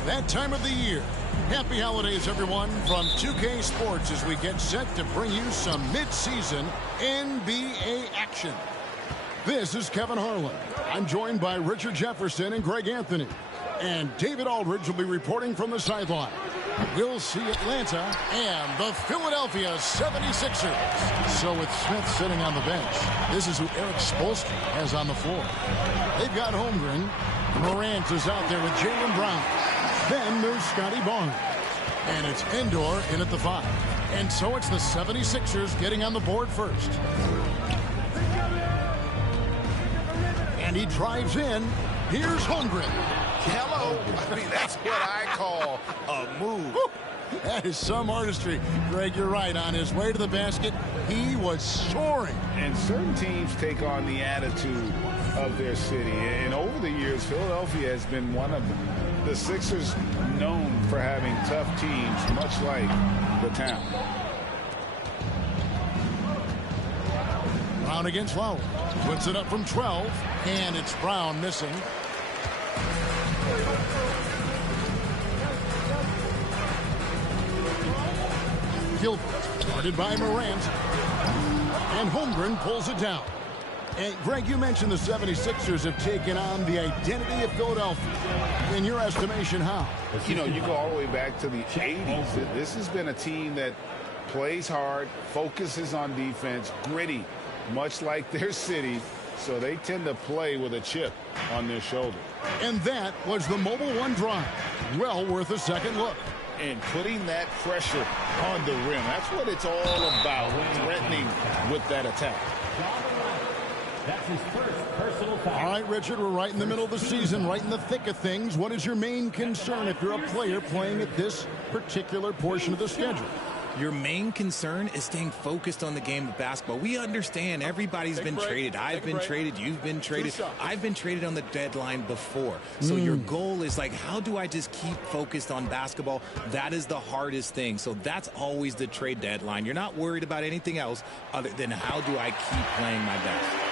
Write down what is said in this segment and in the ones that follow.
It's that time of the year. Happy holidays, everyone, from 2K Sports as we get set to bring you some mid-season NBA action. This is Kevin Harlan. I'm joined by Richard Jefferson and Greg Anthony. And David Aldridge will be reporting from the sideline. We'll see Atlanta and the Philadelphia 76ers. So with Smith sitting on the bench, this is who Eric Spoelstra has on the floor. They've got Holmgren. Morant is out there with Jaylen Brown. Then there's Scotty Barnes. And it's Endor in at the 5. And so it's the 76ers getting on the board first. And he drives in. Here's Holmgren. Hello. I mean, that's what I call a move. That is some artistry. Greg, you're right. On his way to the basket, he was soaring. And certain teams take on the attitude of their city. And over the years, Philadelphia has been one of the Sixers known for having tough teams, much like the town. Brown against Lowry. Puts it up from 12. And it's Brown missing. Gilbert, guarded by Morant. And Holmgren pulls it down. And Greg, you mentioned the 76ers have taken on the identity of Philadelphia. In your estimation, how? You know, you go all the way back to the 80s. This has been a team that plays hard, focuses on defense, gritty, much like their city. So they tend to play with a chip on their shoulder. And that was the Mobile One drive. Well worth a second look. And putting that pressure on the rim. That's what it's all about, threatening with that attack. That's his first personal foul. All right, Richard, we're right in the middle of the season, right in the thick of things. What is your main concern if you're a player playing at this particular portion of the schedule? Your main concern is staying focused on the game of basketball. We understand everybody's been traded. I've been traded. You've been traded. I've been traded on the deadline before. So your goal is like, how do I just keep focused on basketball? That is the hardest thing. So that's always the trade deadline. You're not worried about anything else other than how do I keep playing my best.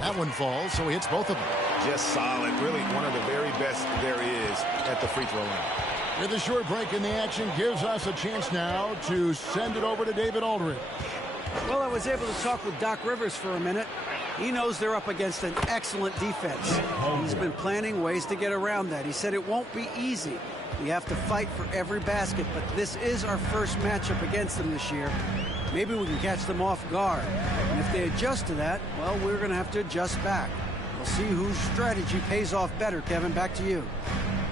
That one falls, so he hits both of them. Just solid. Really one of the very best there is at the free throw line. With a short break in the action, gives us a chance now to send it over to David Aldridge. Well, I was able to talk with Doc Rivers for a minute. He knows they're up against an excellent defense. He's been planning ways to get around that. He said it won't be easy. We have to fight for every basket, but this is our first matchup against them this year. Maybe we can catch them off guard. And if they adjust to that, well, we're going to have to adjust back. We'll see whose strategy pays off better. Kevin, back to you.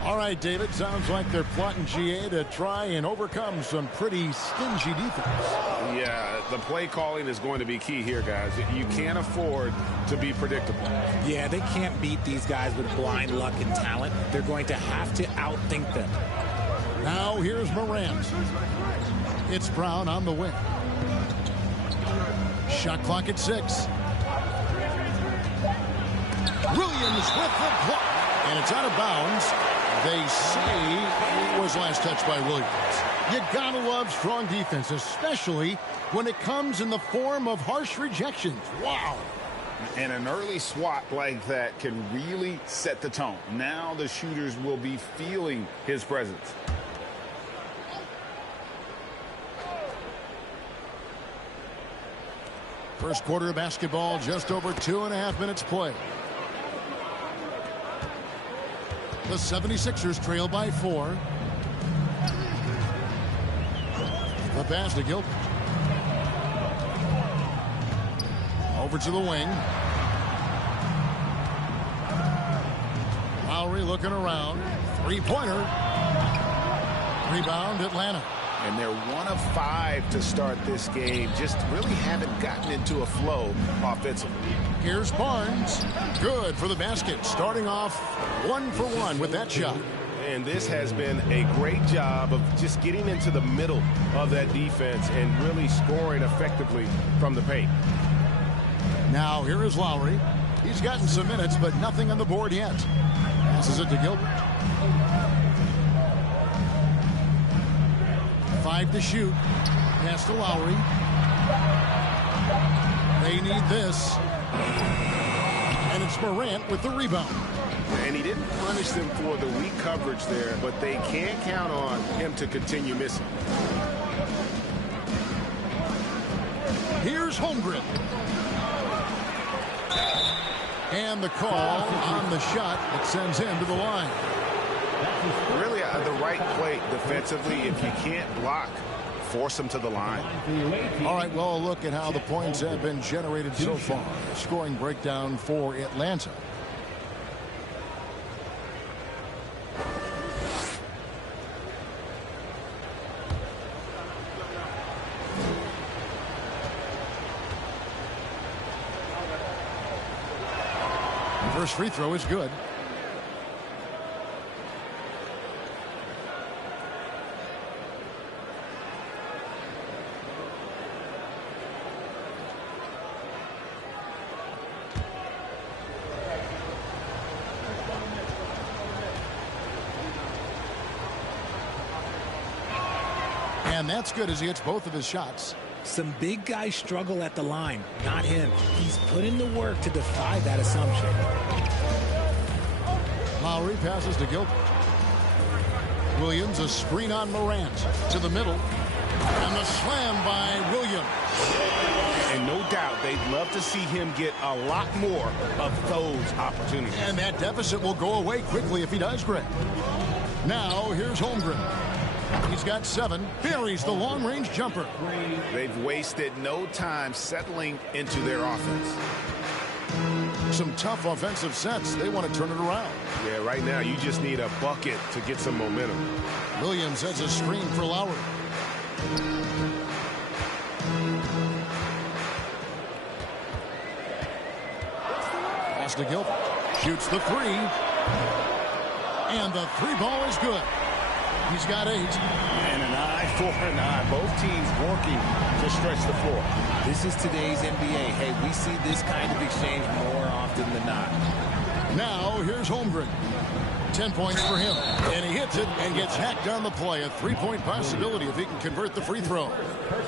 All right, David, sounds like they're plotting GA to try and overcome some pretty stingy defense. Yeah, the play calling is going to be key here, guys. You can't afford to be predictable. Yeah, they can't beat these guys with blind luck and talent. They're going to have to outthink them. Now here's Morant. It's Brown on the wing. Shot clock at 6. Williams with the block. And it's out of bounds. They say it was last touched by Williams. You gotta love strong defense, especially when it comes in the form of harsh rejections. Wow. And an early swat like that can really set the tone. Now the shooters will be feeling his presence. First quarter of basketball, just over 2.5 minutes play. The 76ers trail by 4. The pass to Gilbert. Over to the wing. Lowry looking around. Three-pointer. Rebound, Atlanta. And they're 1 of 5 to start this game. Just really haven't gotten into a flow offensively. Here's Barnes. Good for the basket. Starting off 1 for 1 with that shot. And this has been a great job of just getting into the middle of that defense and really scoring effectively from the paint. Now here is Lowry. He's He's gotten some minutes, but nothing on the board yet. Passes it to Gilbert. 5 to shoot. Pass to Lowry. They need this. And it's Morant with the rebound. And he didn't punish them for the weak coverage there, but they can't count on him to continue missing. Here's Holmgren. And the call on the shot that sends him to the line. Really the right play defensively. If you can't block, force him to the line. All right, well, look at how the points have been generated so far. Scoring breakdown for Atlanta. First free throw is good. And that's good as he hits both of his shots. Some big guys struggle at the line, not him. He's put in the work to defy that assumption. Lowry passes to Gilbert. Williams, a screen on Morant to the middle. And the slam by Williams. And no doubt they'd love to see him get a lot more of those opportunities. And that deficit will go away quickly if he does, Greg. Now, here's Holmgren. He's got 7. Buries the long-range jumper. They've wasted no time settling into their offense. Some tough offensive sets. They want to turn it around. Yeah, right now you just need a bucket to get some momentum. Williams has a screen for Lowry. Pass to Gilbert. Shoots the 3. And the 3 ball is good. He's got 8. And an eye for an eye. Both teams working to stretch the floor. This is today's NBA. Hey, we see this kind of exchange more often than not. Now, here's Holmgren. 10 points for him. And he hits it and gets hacked on the play. A 3-point possibility if he can convert the free throw.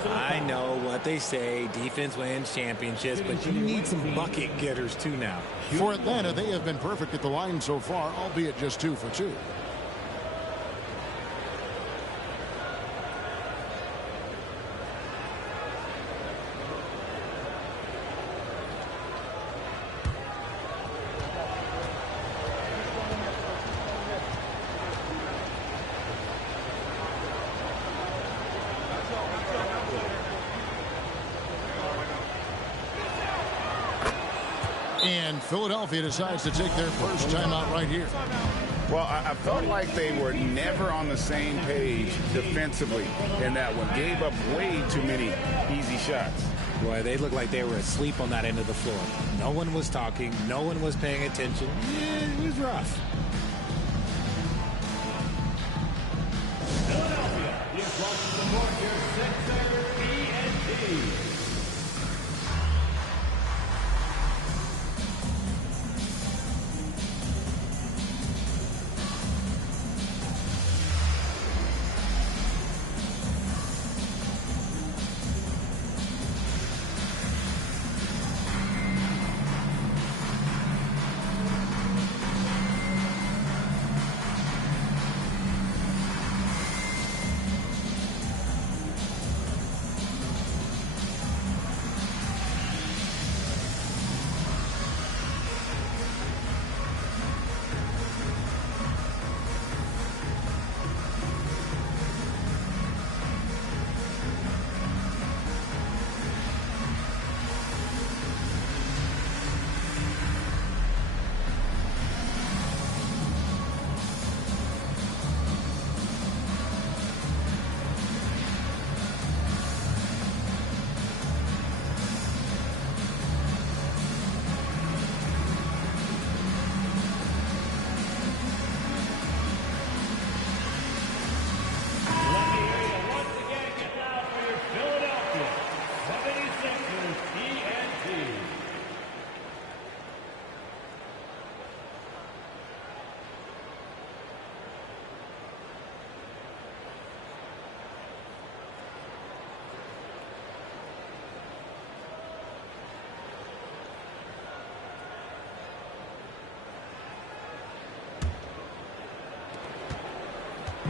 I know what they say. Defense wins championships, but you need some bucket getters too now. For Atlanta, they have been perfect at the line so far, albeit just 2 for 2. And Philadelphia decides to take their first timeout right here. Well, I felt like they were never on the same page defensively in that one. Gave up way too many easy shots. Boy, they looked like they were asleep on that end of the floor. No one was talking. No one was paying attention. Yeah, it was rough. Philadelphia, the applause to support your six-setter TNT.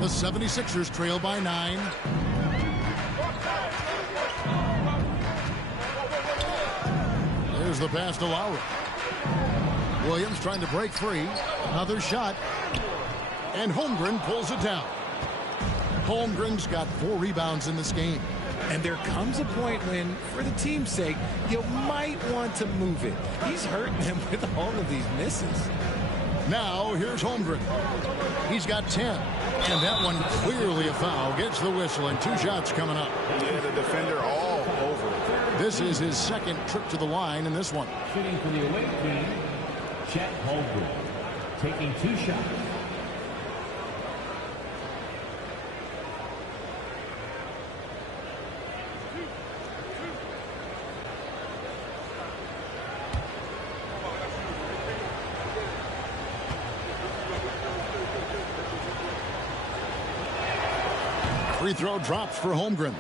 The 76ers trail by 9. There's the pass to Lowry. Williams trying to break free. Another shot. And Holmgren pulls it down. Holmgren's got 4 rebounds in this game. And there comes a point when, for the team's sake, you might want to move it. He's hurting them with all of these misses. Now, here's Holmgren. He's got 10. And that one clearly a foul. Gets the whistle and 2 shots coming up. Yeah, the defender all over it. This is his second trip to the line in this one. Shooting for the away team, Chet Holmgren, taking 2 shots. Free throw drops for Holmgren.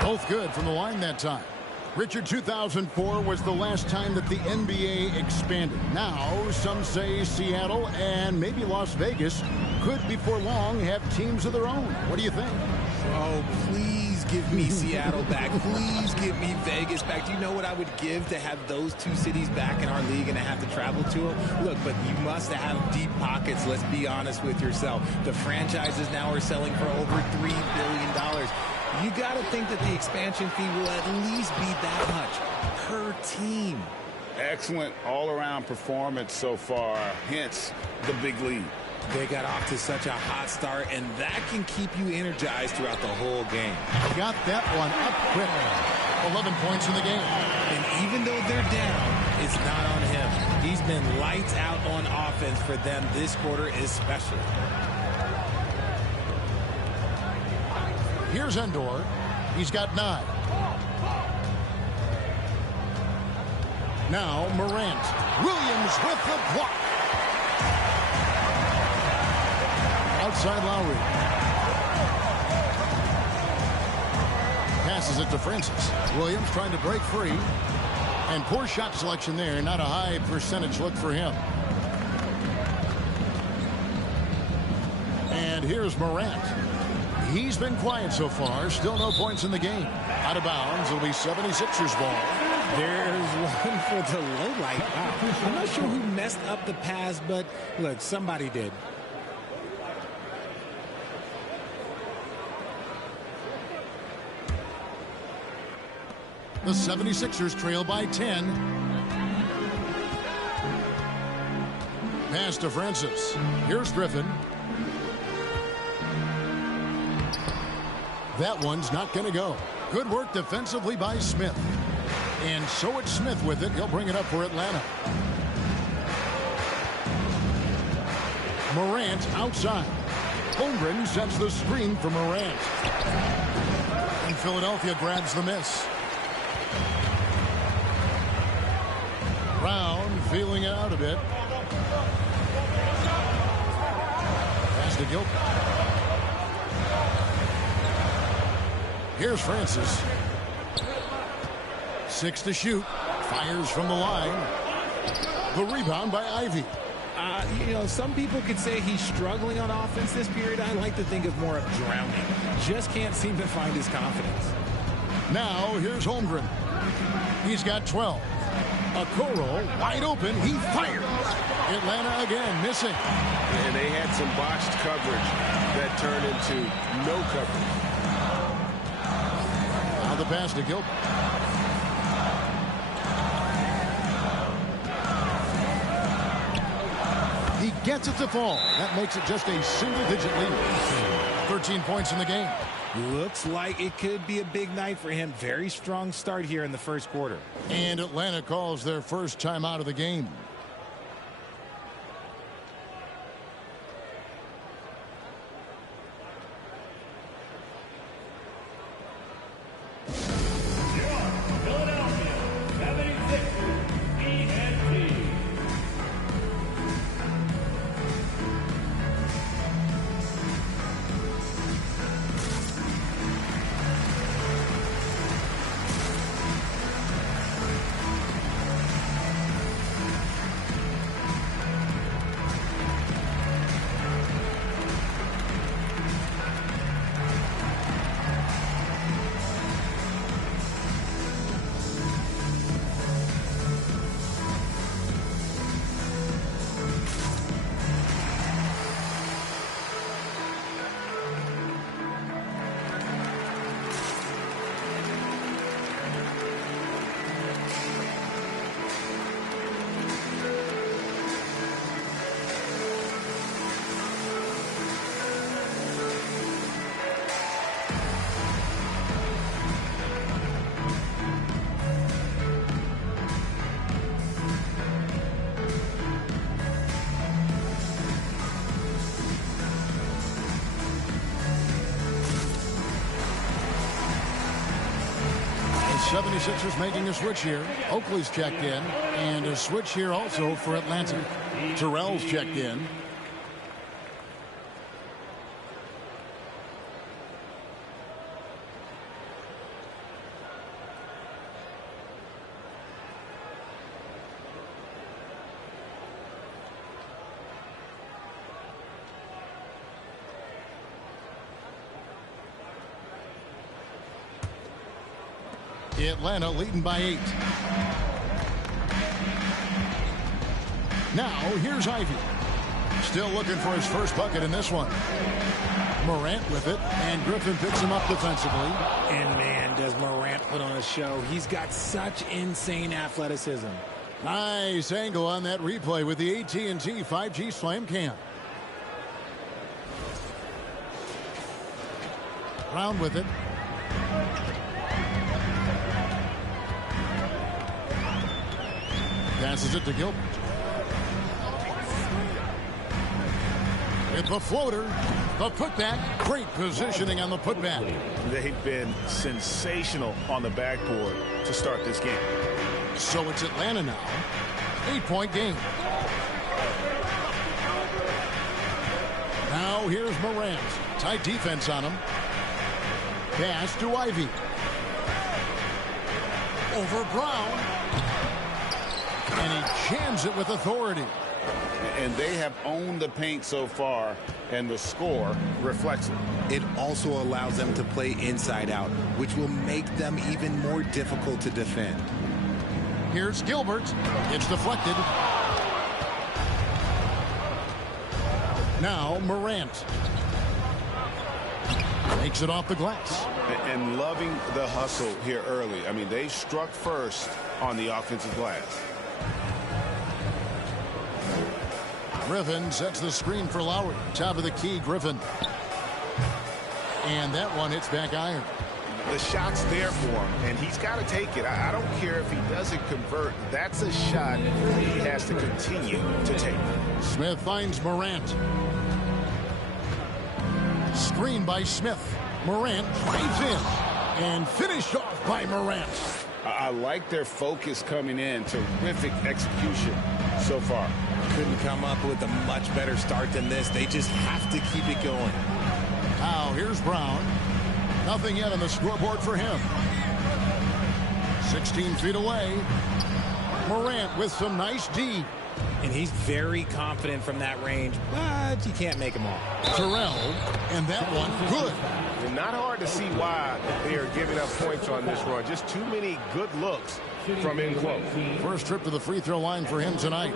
Both good from the line that time. Richard, 2004 was the last time that the NBA expanded. Now, some say Seattle and maybe Las Vegas could, before long, have teams of their own. What do you think? Oh, please give me Seattle back. Please give me Vegas back. Do you know what I would give to have those 2 cities back in our league and to have to travel to them? Look, but you must have deep pockets. Let's be honest with yourself. The franchises now are selling for over $3 billion. You got to think that the expansion fee will at least be that much per team. Excellent all-around performance so far, hence the big lead. They got off to such a hot start, and that can keep you energized throughout the whole game. Got that one up quick. 11 points in the game. And even though they're down, it's not on him. He's been lights out on offense for them this quarter especially. Here's Endor. He's got 9. Now Morant. Williams with the block. Outside Lowry. Passes it to Francis. Williams trying to break free. And poor shot selection there. Not a high percentage look for him. And here's Morant. He's been quiet so far. Still no points in the game. Out of bounds. It'll be 76ers ball. There's one for the low light. Wow. I'm not sure who messed up the pass, but look, somebody did. The 76ers trail by 10. Pass to Francis. Here's Griffin. That one's not going to go. Good work defensively by Smith. And so it's Smith with it. He'll bring it up for Atlanta. Morant outside. Holmgren sets the screen for Morant. And Philadelphia grabs the miss. Brown feeling it out a bit. Pass to Gilbert. Here's Francis. 6 to shoot. Fires from the line. The rebound by Ivy. You know, some people could say he's struggling on offense this period. I like to think of more of drowning. Just can't seem to find his confidence. Now, here's Holmgren. He's got 12. Okoro wide open. He fires. Atlanta again missing. And they had some botched coverage that turned into no coverage. Now the pass to Gilbert. He gets it to fall. That makes it just a single-digit lead. 13 points in the game. Looks like it could be a big night for him. Very strong start here in the first quarter. And Atlanta calls their first time out of the game. 76ers making a switch here. Oakley's checked in. And a switch here also for Atlanta. Terrell's checked in. Atlanta leading by 8. Now here's Ivy. Still looking for his first bucket in this one. Morant with it, and Griffin picks him up defensively. And man, does Morant put on a show. He's got such insane athleticism. Nice angle on that replay with the AT&T 5G Slam Cam. Brown with it. Passes it to Gilbert. With the floater, the putback. Great positioning on the putback. They've been sensational on the backboard to start this game. So it's Atlanta now. 8-point game. Now here's Morant. Tight defense on him. Pass to Ivy. Over Brown. And he jams it with authority. And they have owned the paint so far, and the score reflects it. It also allows them to play inside out, which will make them even more difficult to defend. Here's Gilbert. It's deflected. Now Morant. Makes it off the glass. And loving the hustle here early. I mean, they struck first on the offensive glass. Griffin sets the screen for Lowry. Top of the key, Griffin. And that one hits back iron. The shot's there for him, and he's got to take it. I don't care if he doesn't convert. That's a shot he has to continue to take. Smith finds Morant. Screen by Smith. Morant drives in and finished off by Morant. I like their focus coming in. Terrific execution so far. Couldn't come up with a much better start than this. They just have to keep it going. Now here's Brown. Nothing yet on the scoreboard for him. 16 feet away. Morant with some nice D. And he's very confident from that range, but you can't make him all. Terrell, and that one good. And not hard to see why they are giving up points on this run. Just too many good looks from in close. First trip to the free throw line for him tonight.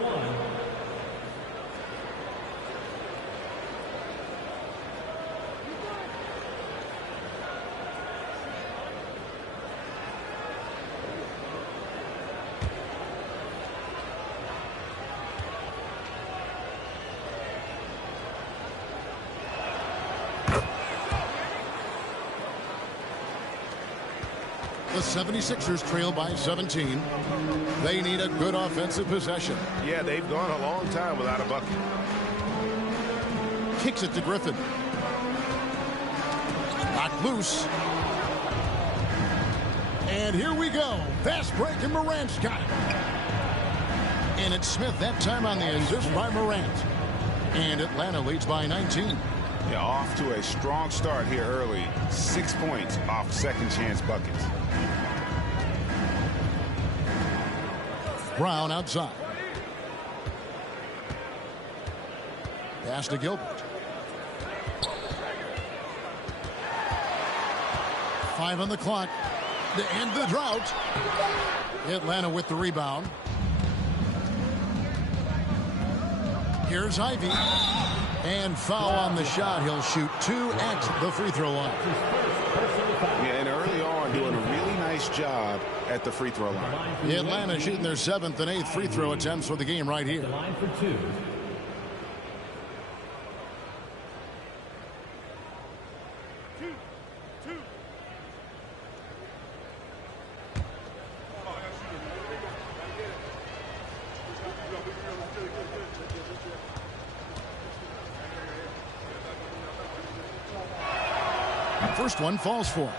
The 76ers trail by 17. They need a good offensive possession. Yeah, they've gone a long time without a bucket. Kicks it to Griffin. Knocked loose. And here we go. Fast break, and Morant's got it. And it's Smith that time on the assist by Morant. And Atlanta leads by 19. Yeah, off to a strong start here early. 6 points off second chance buckets. Brown outside. Pass to Gilbert. 5 on the clock to end the drought. Atlanta with the rebound. Here's Ivy. And foul on the shot. He'll shoot 2 at the free throw line. Yeah, and early on doing a really nice job at the free throw line. Atlanta shooting their 7th and 8th free throw attempts for the game right here. Line for 2. First one falls for him.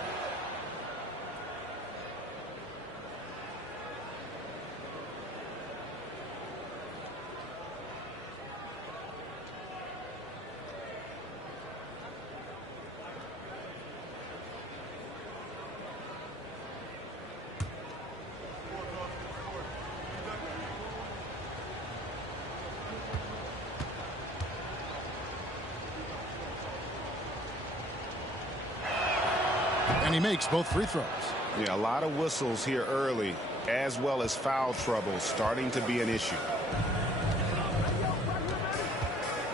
he makes both free throws. Yeah, a lot of whistles here early, as well as foul trouble starting to be an issue.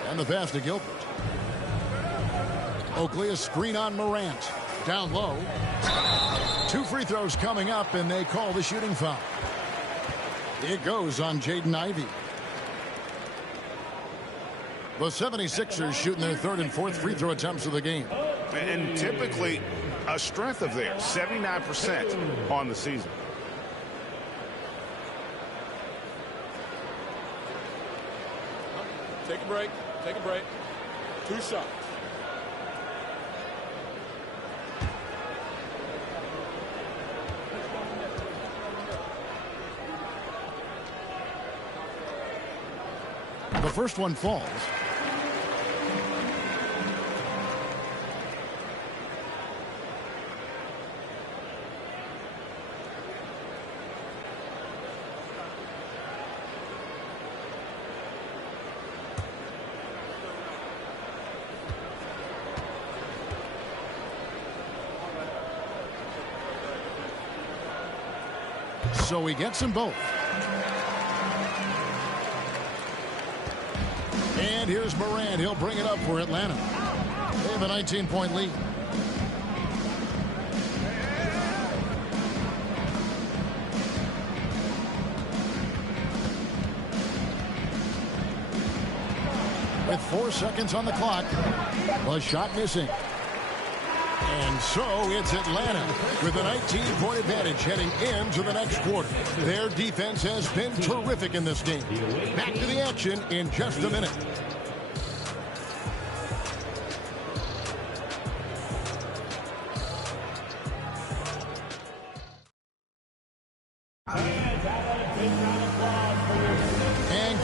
And the pass to Gilbert. Oakley, a screen on Morant. Down low. 2 free throws coming up, and they call the shooting foul. It goes on Jaden Ivey. The 76ers shooting their 3rd and 4th free throw attempts of the game. And typically a strength of theirs, 79% on the season. Take a break. Take a break. 2 shots. The first one falls. So he gets them both. And here's Morant. He'll bring it up for Atlanta. They have a 19-point lead. With 4 seconds on the clock, the shot missing. And so it's Atlanta with a 19-point advantage heading into the next quarter. Their defense has been terrific in this game. Back to the action in just a minute.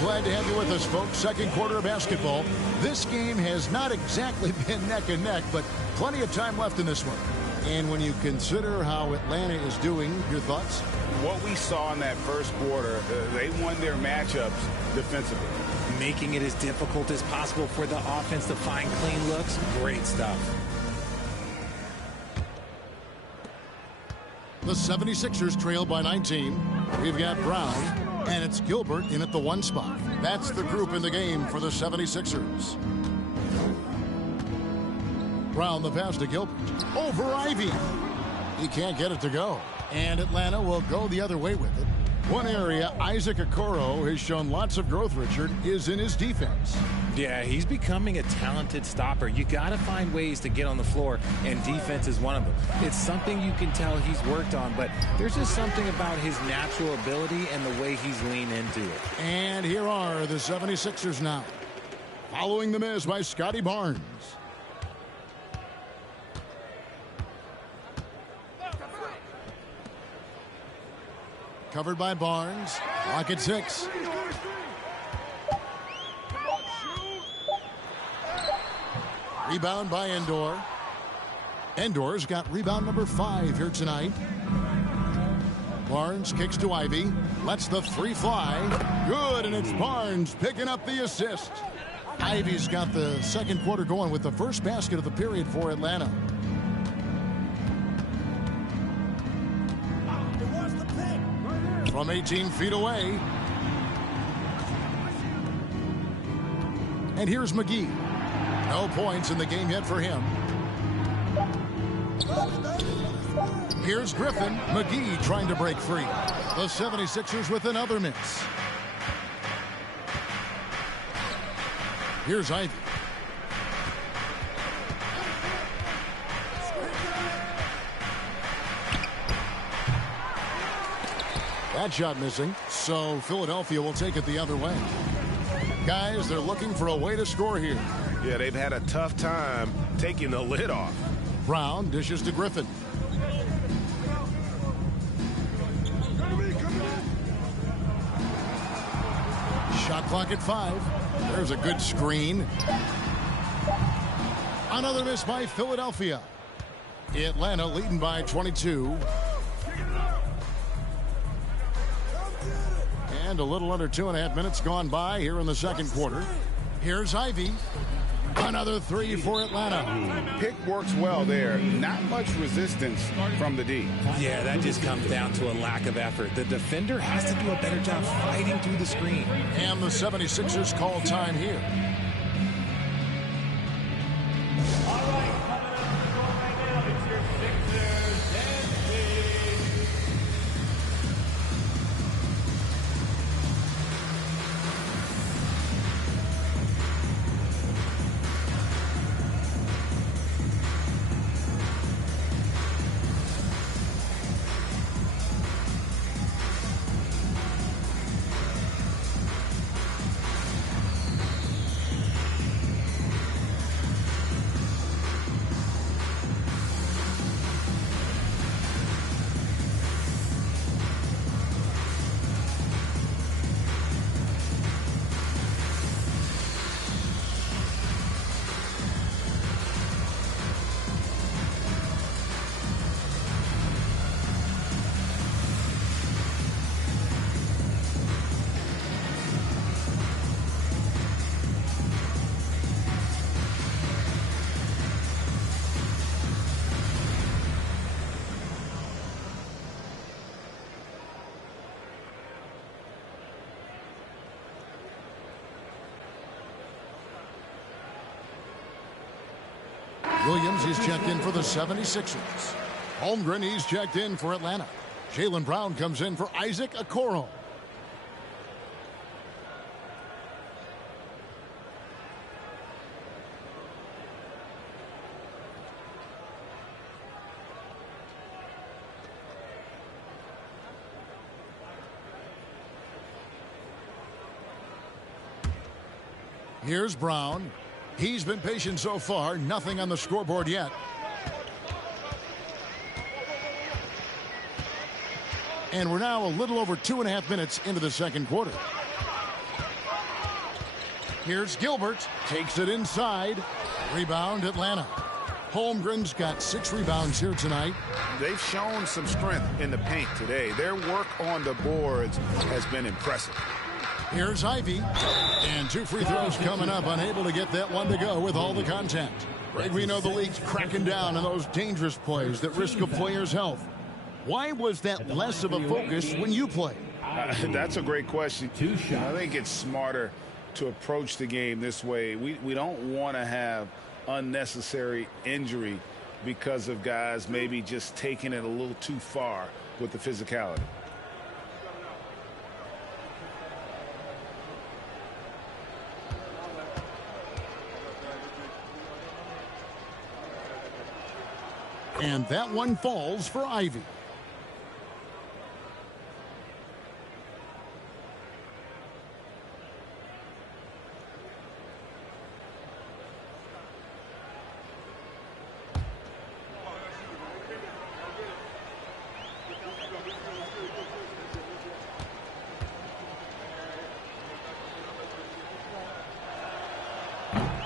Glad to have you with us, folks. Second quarter of basketball. This game has not exactly been neck and neck, but plenty of time left in this one. And when you consider how Atlanta is doing, your thoughts? What we saw in that first quarter, they won their matchups defensively. Making it as difficult as possible for the offense to find clean looks. Great stuff. The 76ers trail by 19. We've got Brown, and it's Gilbert in at the 1 spot. That's the group in the game for the 76ers. Brown, the pass to Gilbert. Over Ivy. He can't get it to go. And Atlanta will go the other way with it. One area Isaac Okoro has shown lots of growth, Richard, is in his defense. Yeah, he's becoming a talented stopper. You got to find ways to get on the floor, and defense is one of them. It's something you can tell he's worked on, but there's just something about his natural ability and the way he's leaned into it. And here are the 76ers now. Following the miss by Scotty Barnes. Covered by Barnes. Clock at 6. Rebound by Endor. Endor's got rebound number 5 here tonight. Barnes kicks to Ivy. Lets the 3 fly. Good, and it's Barnes picking up the assist. Ivy's got the second quarter going with the first basket of the period for Atlanta. From 18 feet away. And here's McGee. No points in the game yet for him. Here's Griffin. McGee trying to break free. The 76ers with another miss. Here's Ivy. That shot missing, so Philadelphia will take it the other way. Guys, they're looking for a way to score here. Yeah, they've had a tough time taking the lid off. Brown dishes to Griffin. Shot clock at 5. There's a good screen. Another miss by Philadelphia. Atlanta leading by 22. And a little under 2.5 minutes gone by here in the second quarter. Here's Ivy. Another three for Atlanta. Pick works well there. Not much resistance from the D. Yeah, that just comes down to a lack of effort. The defender has to do a better job fighting through the screen. And the 76ers call time here. All right, coming up to the floor right now, it's your Sixers and Williams, he's checked in for the 76ers. Holmgren, he's checked in for Atlanta. Jaylen Brown comes in for Isaac Okoro. Here's Brown. He's been patient so far. Nothing on the scoreboard yet. And we're now a little over 2.5 minutes into the second quarter. Here's Gilbert. Takes it inside. Rebound, Atlanta. Holmgren's got 6 rebounds here tonight. They've shown some strength in the paint today. Their work on the boards has been impressive. Here's Ivy. And 2 free throws coming up. Unable to get that one to go with all the contact. Greg, we know the league's cracking down on those dangerous plays that risk a player's health. Why was that less of a focus when you played? That's a great question. I think it's smarter to approach the game this way. We don't want to have unnecessary injury because of guys maybe just taking it a little too far with the physicality. And that one falls for Ivy.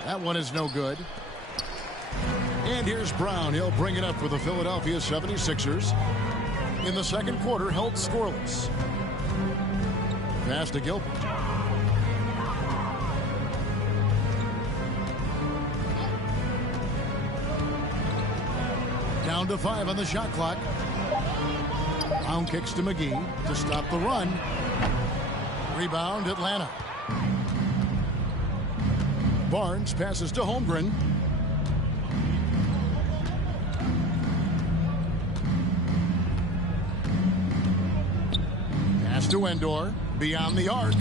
That one is no good. And here's Brown. He'll bring it up for the Philadelphia 76ers. In the second quarter, held scoreless. Pass to Gilbert. Down to 5 on the shot clock. Brown kicks to McGee to stop the run. Rebound, Atlanta. Barnes passes to Holmgren. Pass to Endor. Beyond the arc.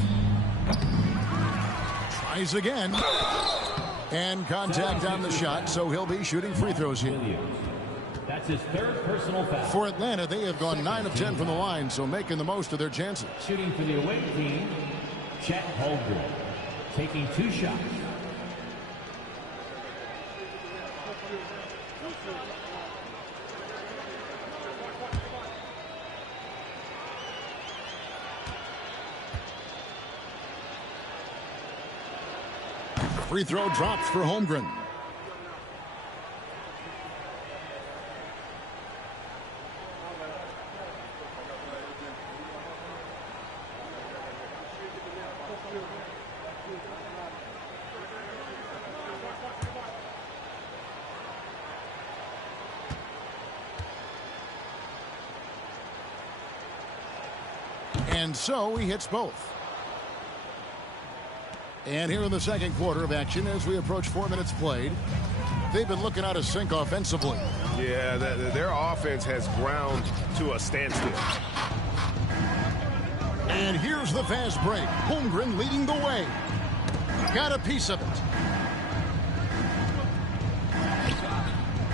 Tries again. And contact on the shot, so he'll be shooting free throws here. That's his 3rd personal foul. For Atlanta, they have gone 9 of 10 from the line, so making the most of their chances. Shooting for the away team, Chet Holmgren, taking 2 shots. Free throw drops for Holmgren. And so he hits both. And here in the second quarter of action, as we approach 4 minutes played, they've been looking out of sync offensively. Yeah, their offense has ground to a standstill. And here's the fast break. Holmgren leading the way. Got a piece of it.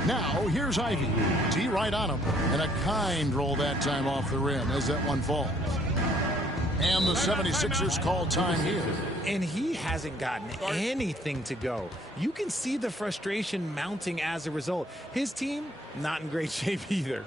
Now, here's Ivy. Tee right on him. And a kind roll that time off the rim as that one falls. And the 76ers call time here. And he hasn't gotten anything to go. You can see the frustration mounting as a result. His team, not in great shape either.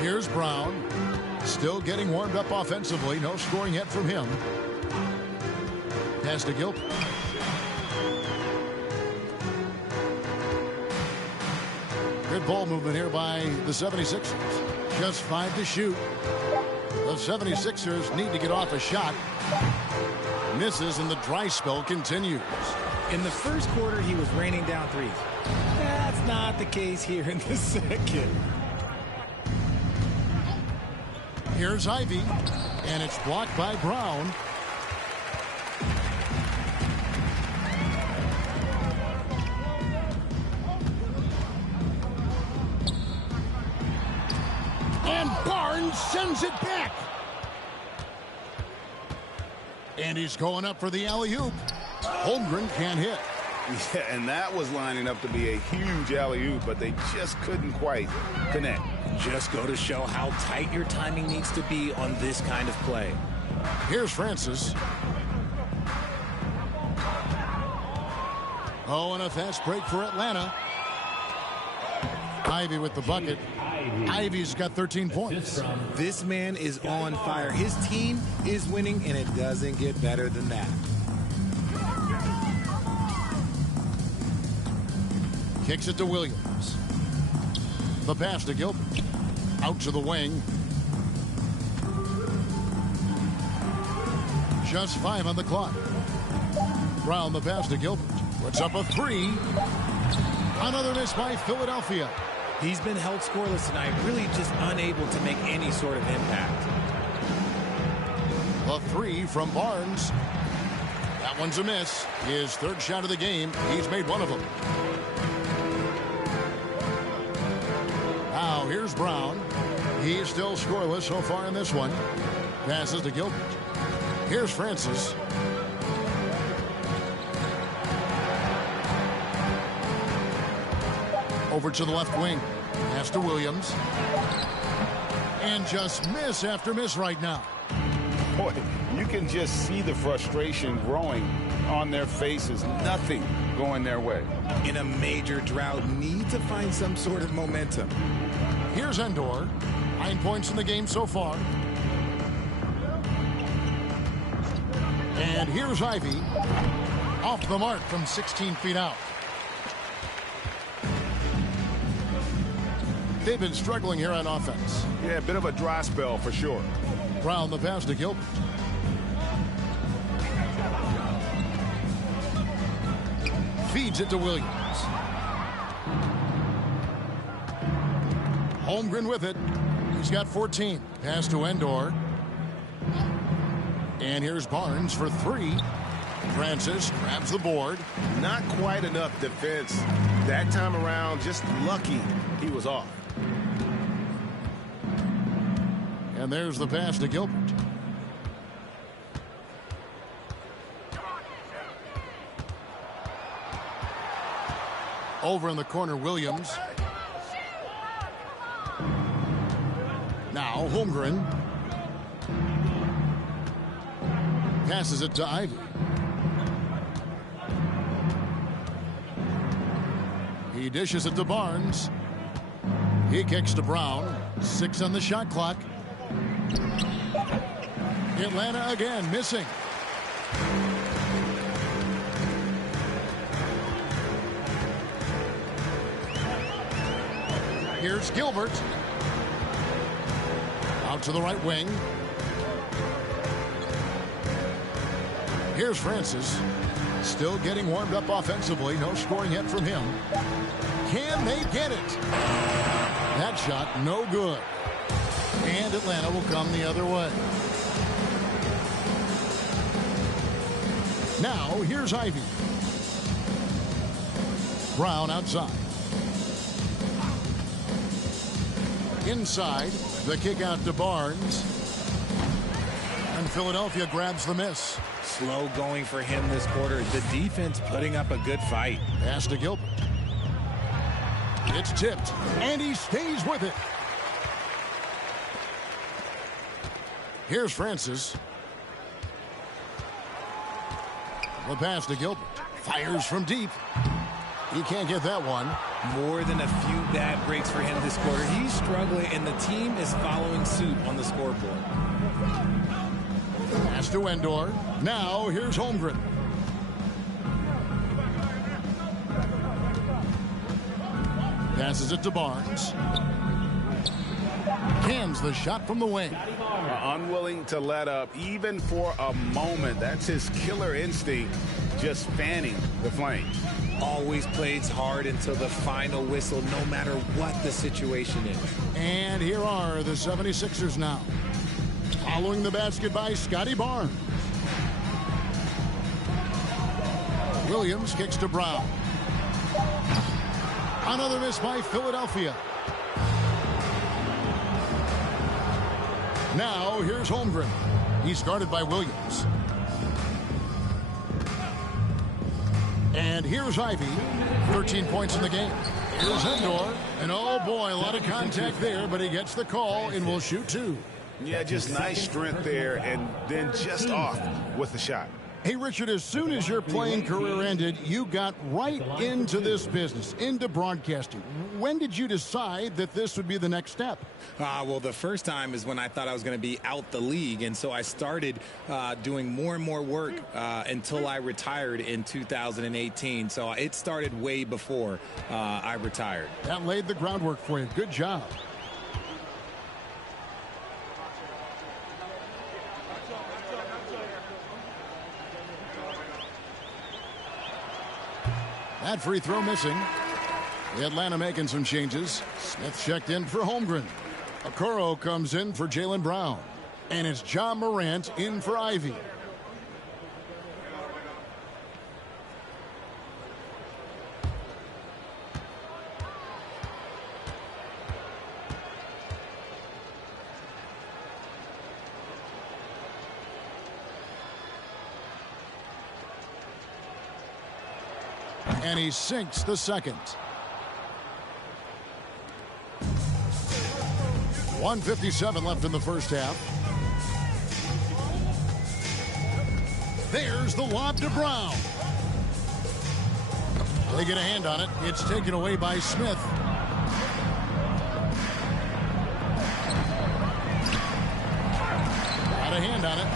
Here's Brown. Still getting warmed up offensively. No scoring yet from him. Pass to Gilbert. Good ball movement here by the 76ers. Just 5 to shoot. The 76ers need to get off a shot. Misses, and the dry spell continues. In the first quarter, he was raining down threes. That's not the case here in the second. Here's Ivy, and it's blocked by Brown. And Barnes sends it back. And he's going up for the alley-oop. Holmgren can't hit. Yeah, and that was lining up to be a huge alley-oop, but they just couldn't quite connect. Just go to show how tight your timing needs to be on this kind of play. Here's Francis. Oh, and a fast break for Atlanta. Ivy with the bucket. Ivy's got 13 points. This man is on fire. His team is winning, and it doesn't get better than that. Kicks it to Williams. The pass to Gilbert. Out to the wing. Just 5 on the clock. Brown the pass to Gilbert. Puts up a 3. Another miss by Philadelphia. He's been held scoreless tonight, really just unable to make any sort of impact. A 3 from Barnes. That one's a miss. His third shot of the game. He's made one of them. Now here's Brown. He's still scoreless so far in this one. Passes to Gilbert. Here's Francis. Over to the left wing. Pass to Williams. And just miss after miss right now. boy, you can just see the frustration growing on their faces. Nothing going their way. In a major drought, need to find some sort of momentum. Here's Endor. 9 points in the game so far. And here's Ivy. Off the mark from 16 feet out. They've been struggling here on offense. Yeah, a bit of a dry spell for sure. Brown the pass to Gilbert. Feeds it to Williams. Holmgren with it. He's got 14. Pass to Endor. And here's Barnes for 3. Francis grabs the board. Not quite enough defense. That time around, just lucky he was off. And there's the pass to Gilbert. Over in the corner, Williams. Now Holmgren. Passes it to Ivy. He dishes it to Barnes. He kicks to Brown. 6 on the shot clock. Atlanta again missing. Here's Gilbert. Out to the right wing. Here's Francis. Still getting warmed up offensively. No scoring yet from him. Can they get it? That shot no good. And Atlanta will come the other way. Now here's Ivy. Brown outside. Inside, the kick out to Barnes. And Philadelphia grabs the miss. Slow going for him this quarter. The defense putting up a good fight. Pass to Gilbert. It's tipped, and he stays with it. Here's Francis. The pass to Gilbert. Fires from deep. He can't get that one. More than a few bad breaks for him this quarter. He's struggling, and the team is following suit on the scoreboard. Pass to Endor. Now here's Holmgren. Passes it to Barnes. Cans the shot from the wing. Unwilling to let up even for a moment. That's his killer instinct, just fanning the flames. Always plays hard until the final whistle, no matter what the situation is. And here are the 76ers now. Following the basket by Scotty Barnes. Williams kicks to Brown. Another miss by Philadelphia. Now here's Holmgren. He's guarded by Williams. And here's Ivy. 13 points in the game. Here's Endor. And oh boy, a lot of contact there, but he gets the call and will shoot 2. Yeah, just nice strength there, and then just off with the shot. Hey, Richard, as soon as your playing career ended, you got right into this business, into broadcasting. When did you decide that this would be the next step? Well, the first time is when I thought I was going to be out the league, and so I started doing more and more work until I retired in 2018. So it started way before I retired. That laid the groundwork for you. Good job. That free throw missing. Atlanta making some changes. Smith checked in for Holmgren. Okoro comes in for Jaylen Brown. And it's John Morant in for Ivy. And he sinks the second. 1:57 left in the first half. There's the lob to Brown. They get a hand on it. It's taken away by Smith. Got a hand on it.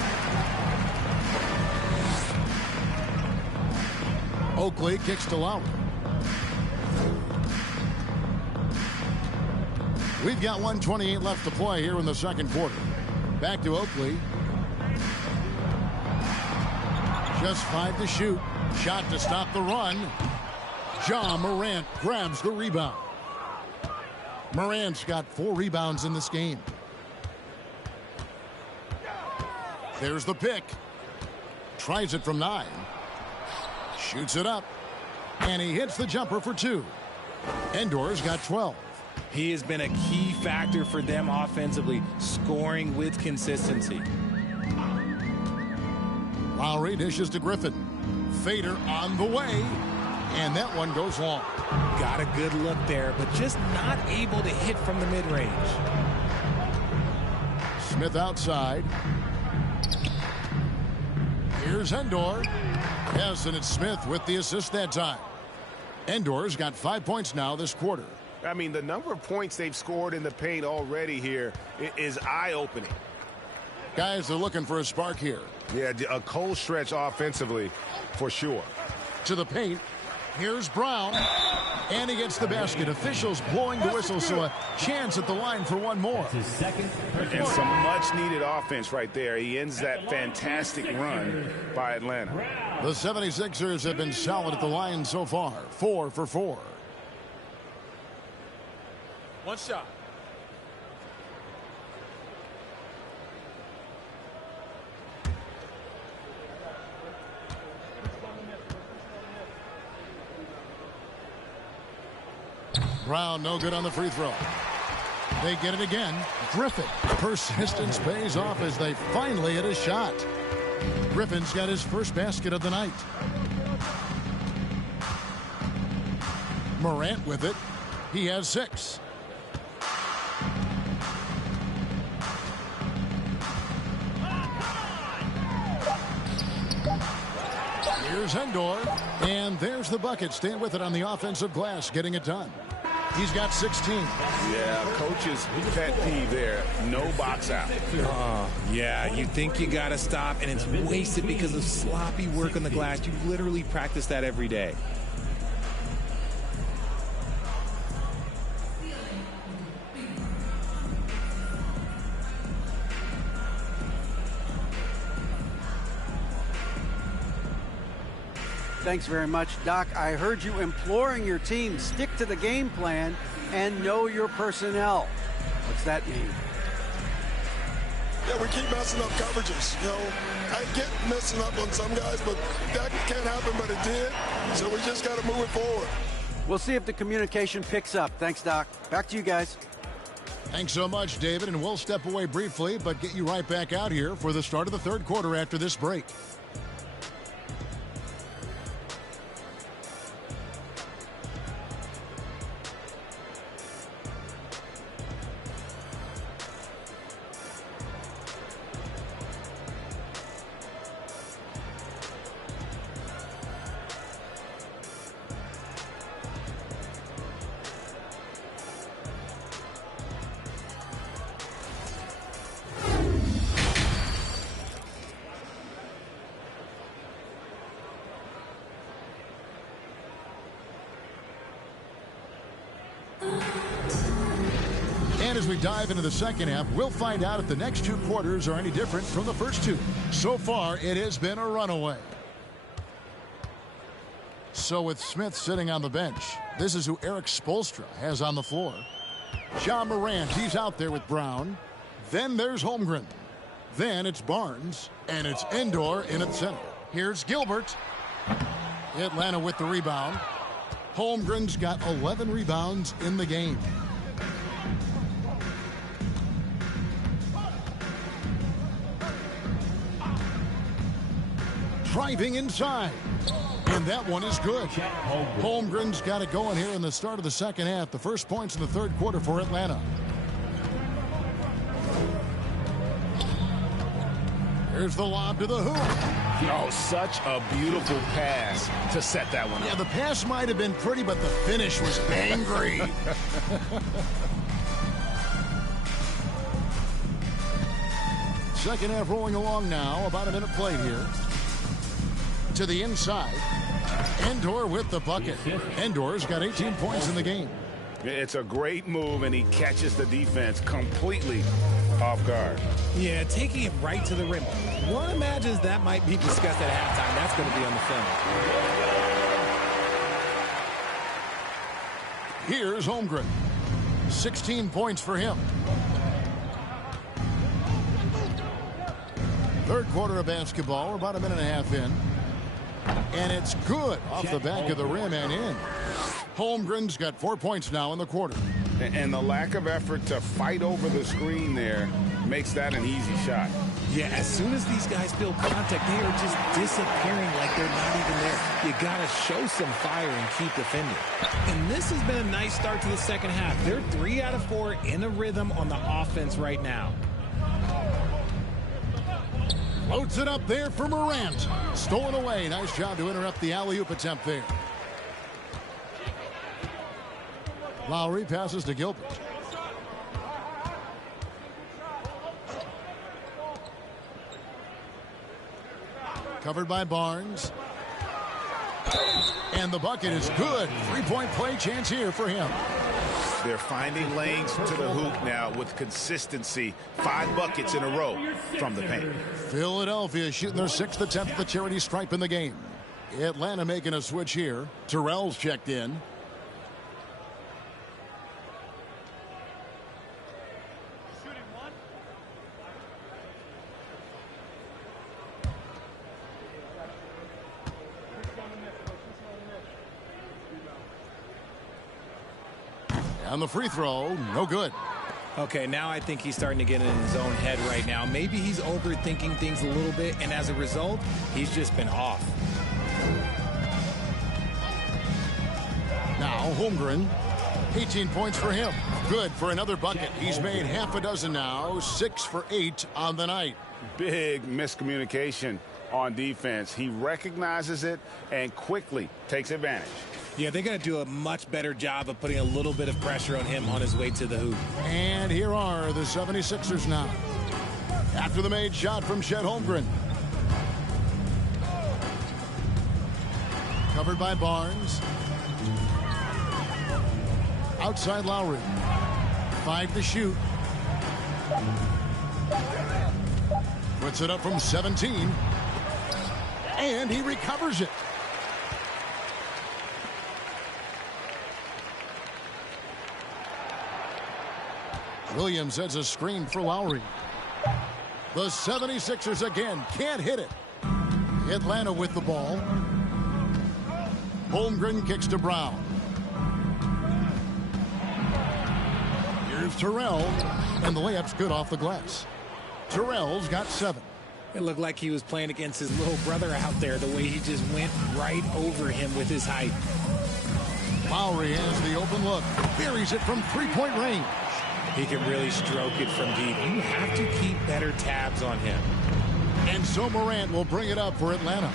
Oakley kicks to Lowry. We've got 1:28 left to play here in the second quarter. Back to Oakley. Just 5 to shoot. Shot to stop the run. Ja Morant grabs the rebound. Morant's got 4 rebounds in this game. There's the pick. Tries it from 9. Shoots it up. And he hits the jumper for 2. Endor's got 12. He has been a key factor for them offensively, scoring with consistency. Lowry dishes to Griffin. Fader on the way. And that one goes long. Got a good look there, but just not able to hit from the mid-range. Smith outside. Here's Endor. Yes, and it's Smith with the assist that time. Endor's got 5 points now this quarter. I mean, the number of points they've scored in the paint already here is eye-opening. Guys are looking for a spark here. Yeah, a cold stretch offensively, for sure. To the paint. Here's Brown. And he gets the basket. Officials blowing the whistle, so a chance at the line for one more. And some much-needed offense right there. He ends that fantastic run by Atlanta. The 76ers have been solid at the line so far. 4 for 4. One shot. Brown no good on the free throw. They get it again. Griffin. Persistence pays off as they finally hit a shot. Griffin's got his first basket of the night. Morant with it. He has 6. Here's Endor. And there's the bucket. Staying with it on the offensive glass, getting it done. He's got 16. Yeah, coach's pet peeve there. No box out. Yeah, you think you got to stop, and it's wasted because of sloppy work on the glass. You literally practice that every day. Thanks very much, Doc. I heard you imploring your team, stick to the game plan and know your personnel. What's that mean? Yeah, we keep messing up coverages. You know, I get messing up on some guys, but that can't happen, but it did. So we just got to move it forward. We'll see if the communication picks up. Thanks, Doc. Back to you guys. Thanks so much, David, and we'll step away briefly, but get you right back out here for the start of the third quarter after this break. And as we dive into the second half, we'll find out if the next 2 quarters are any different from the first 2. So far, it has been a runaway. So with Smith sitting on the bench, this is who Eric Spoelstra has on the floor. Ja Morant, he's out there with Brown. Then there's Holmgren. Then it's Barnes. And it's Endor in at center. Here's Gilbert. Atlanta with the rebound. Holmgren's got 11 rebounds in the game. Driving inside. And that one is good. Holmgren's got it going here in the start of the second half. The first points in the third quarter for Atlanta. Here's the lob to the hoop. Oh, such a beautiful pass to set that one up. Yeah, the pass might have been pretty, but the finish was angry. Second half rolling along now. About a minute played here. To the inside. Endor with the bucket. Endor's got 18 points in the game. It's a great move, and he catches the defense completely off guard. Yeah, taking it right to the rim. One imagines that might be discussed at halftime. That's going to be on the film. Here's Holmgren. 16 points for him. Third quarter of basketball. We're about a minute and a half in. And it's good off the back of the rim and in. Holmgren's got 4 points now in the quarter. And the lack of effort to fight over the screen there makes that an easy shot. Yeah, as soon as these guys feel contact, they are just disappearing like they're not even there. You got to show some fire and keep defending. And this has been a nice start to the second half. They're 3 out of 4 in a rhythm on the offense right now. Floats it up there for Morant. Stolen away. Nice job to interrupt the alley-oop attempt there. Lowry passes to Gilbert. Covered by Barnes. And the bucket is good. Three-point play chance here for him. They're finding lanes to the hoop now with consistency. 5 buckets in a row from the paint. Philadelphia shooting their 6th attempt at the charity stripe in the game. Atlanta making a switch here. Terrell's checked in. On the free throw, no good. Okay, now I think he's starting to get in his own head right now. Maybe he's overthinking things a little bit, and as a result, he's just been off. Now Holmgren, 18 points for him. Good for another bucket. He's made half a dozen now, 6 for 8 on the night. Big miscommunication on defense. He recognizes it and quickly takes advantage. Yeah, they're going to do a much better job of putting a little bit of pressure on him on his way to the hoop. And here are the 76ers now. After the made shot from Chet Holmgren. Covered by Barnes. Outside Lowry. 5 to shoot. Puts it up from 17. And he recovers it. Williams has a screen for Lowry. The 76ers again can't hit it. Atlanta with the ball. Holmgren kicks to Brown. Here's Terrell, and the layup's good off the glass. Terrell's got 7. It looked like he was playing against his little brother out there, the way he just went right over him with his height. Lowry has the open look. Buries it from three-point range. He can really stroke it from deep. You have to keep better tabs on him. And so Morant will bring it up for Atlanta.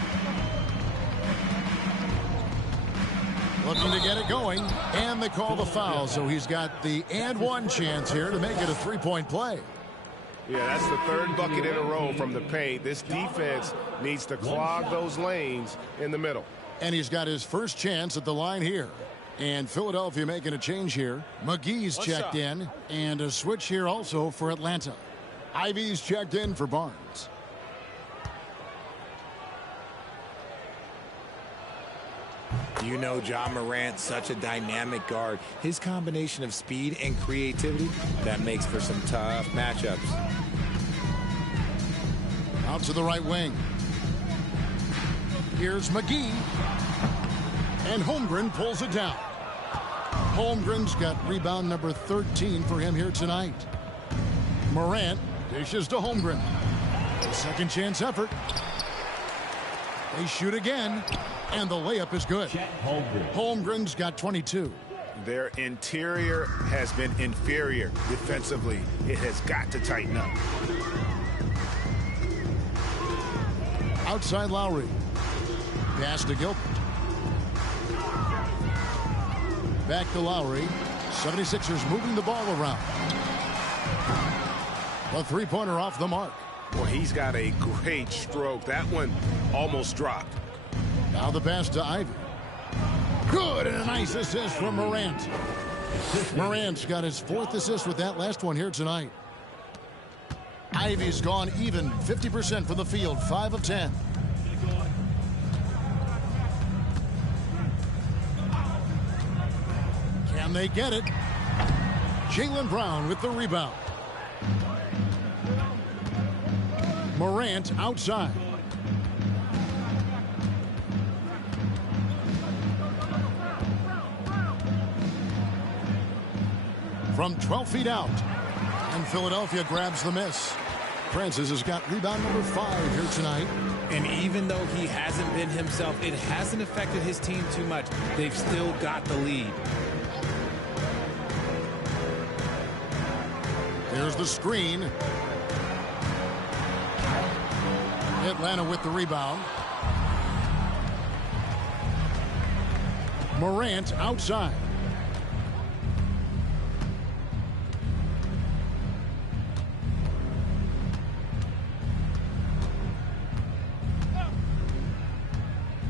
Looking to get it going, and they call the foul, so he's got the and one chance here to make it a three-point play. Yeah, that's the 3rd bucket in a row from the paint. This defense needs to clog those lanes in the middle. And he's got his first chance at the line here. And Philadelphia making a change here. McGee's checked in, and a switch here also for Atlanta. Ivy's checked in for Barnes. You know John Morant, such a dynamic guard. His combination of speed and creativity, that makes for some tough matchups. Out to the right wing. Here's McGee. And Holmgren pulls it down. Holmgren's got rebound number 13 for him here tonight. Morant dishes to Holmgren. A second chance effort. They shoot again. And the layup is good. Holmgren's got 22. Their interior has been inferior defensively. It has got to tighten up. Outside Lowry. Pass to Gilbert. Back to Lowry. 76ers moving the ball around. A three-pointer off the mark. Well, he's got a great stroke. That one almost dropped. Now the pass to Ivy. Good, and a nice assist from Morant. Morant's got his 4th assist with that last one here tonight. Ivy's gone even, 50% from the field, 5 of 10. Can they get it? Jaylen Brown with the rebound. Morant outside. From 12 feet out. And Philadelphia grabs the miss. Francis has got rebound number 5 here tonight. And even though he hasn't been himself, it hasn't affected his team too much. They've still got the lead. There's the screen. Atlanta with the rebound. Morant outside.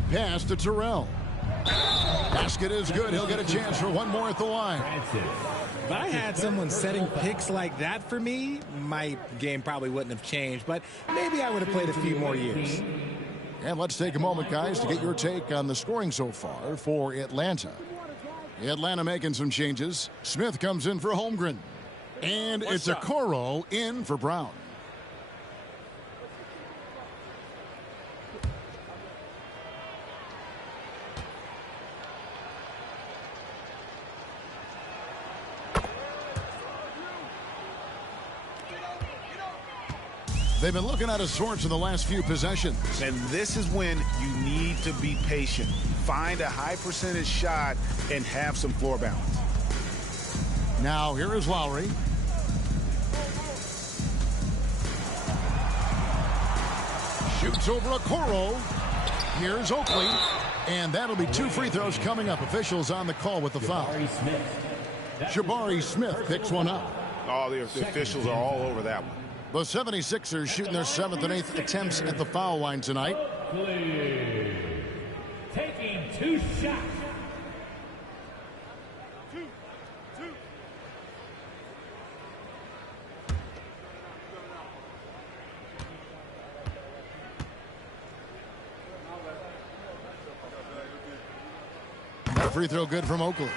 Pass to Terrell. Basket is good. He'll get a chance for one more at the line. If I had someone setting picks like that for me, my game probably wouldn't have changed, but maybe I would have played a few more years. And let's take a moment, guys, to get your take on the scoring so far for Atlanta. Atlanta making some changes. Smith comes in for Holmgren. And it's a Okoro in for Brown. They've been looking out of sorts in the last few possessions. And this is when you need to be patient. Find a high percentage shot and have some floor balance. Now here is Lowry. Shoots over Okoro. Here's Oakley. And that'll be 2 free throws coming up. Officials on the call with the foul. Jabari Smith picks one up. Oh, the officials are all over that one. The 76ers shooting their 7th and 8th attempts at the foul line tonight. Clear. Taking 2 shots. That free throw good from Oakley.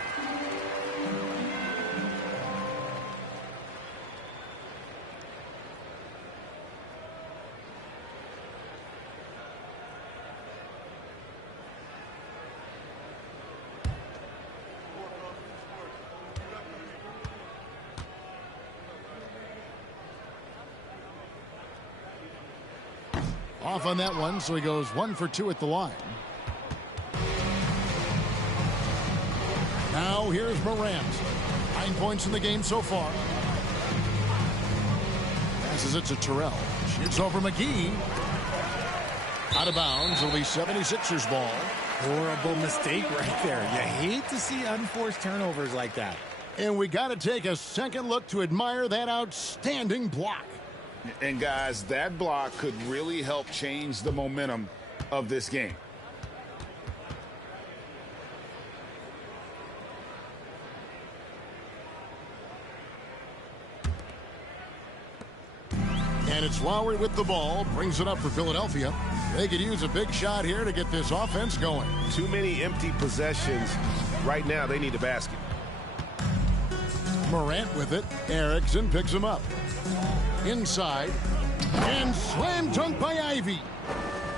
Off on that one, so he goes 1 for 2 at the line. Now here's Morant. 9 points in the game so far. Passes it to Terrell. Shoots over McGee. Out of bounds. It'll be 76ers ball. Horrible mistake right there. You hate to see unforced turnovers like that. And we got to take a second look to admire that outstanding block. And guys, that block could really help change the momentum of this game. And it's Lowry with the ball. Brings it up for Philadelphia. They could use a big shot here to get this offense going. Too many empty possessions. Right now, they need a basket. Morant with it. Erickson picks him up. Inside. And slam dunk by Ivy.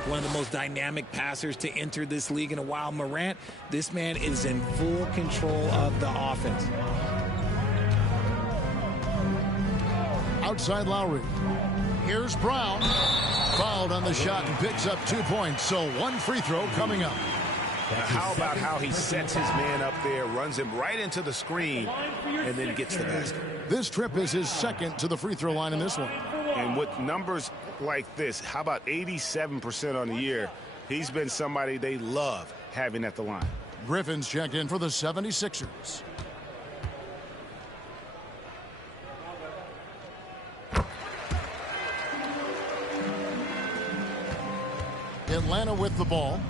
One of the most dynamic passers to enter this league in a while. Morant, this man is in full control of the offense. Outside Lowry. Here's Brown. Fouled on the shot and picks up 2 points. So 1 free throw coming up. How about how he sets his man up there, runs him right into the screen, and then gets the basket. This trip is his second to the free throw line in this one. And with numbers like this, how about 87% on the year? He's been somebody they love having at the line. Griffin's checked in for the 76ers. Atlanta with the ball.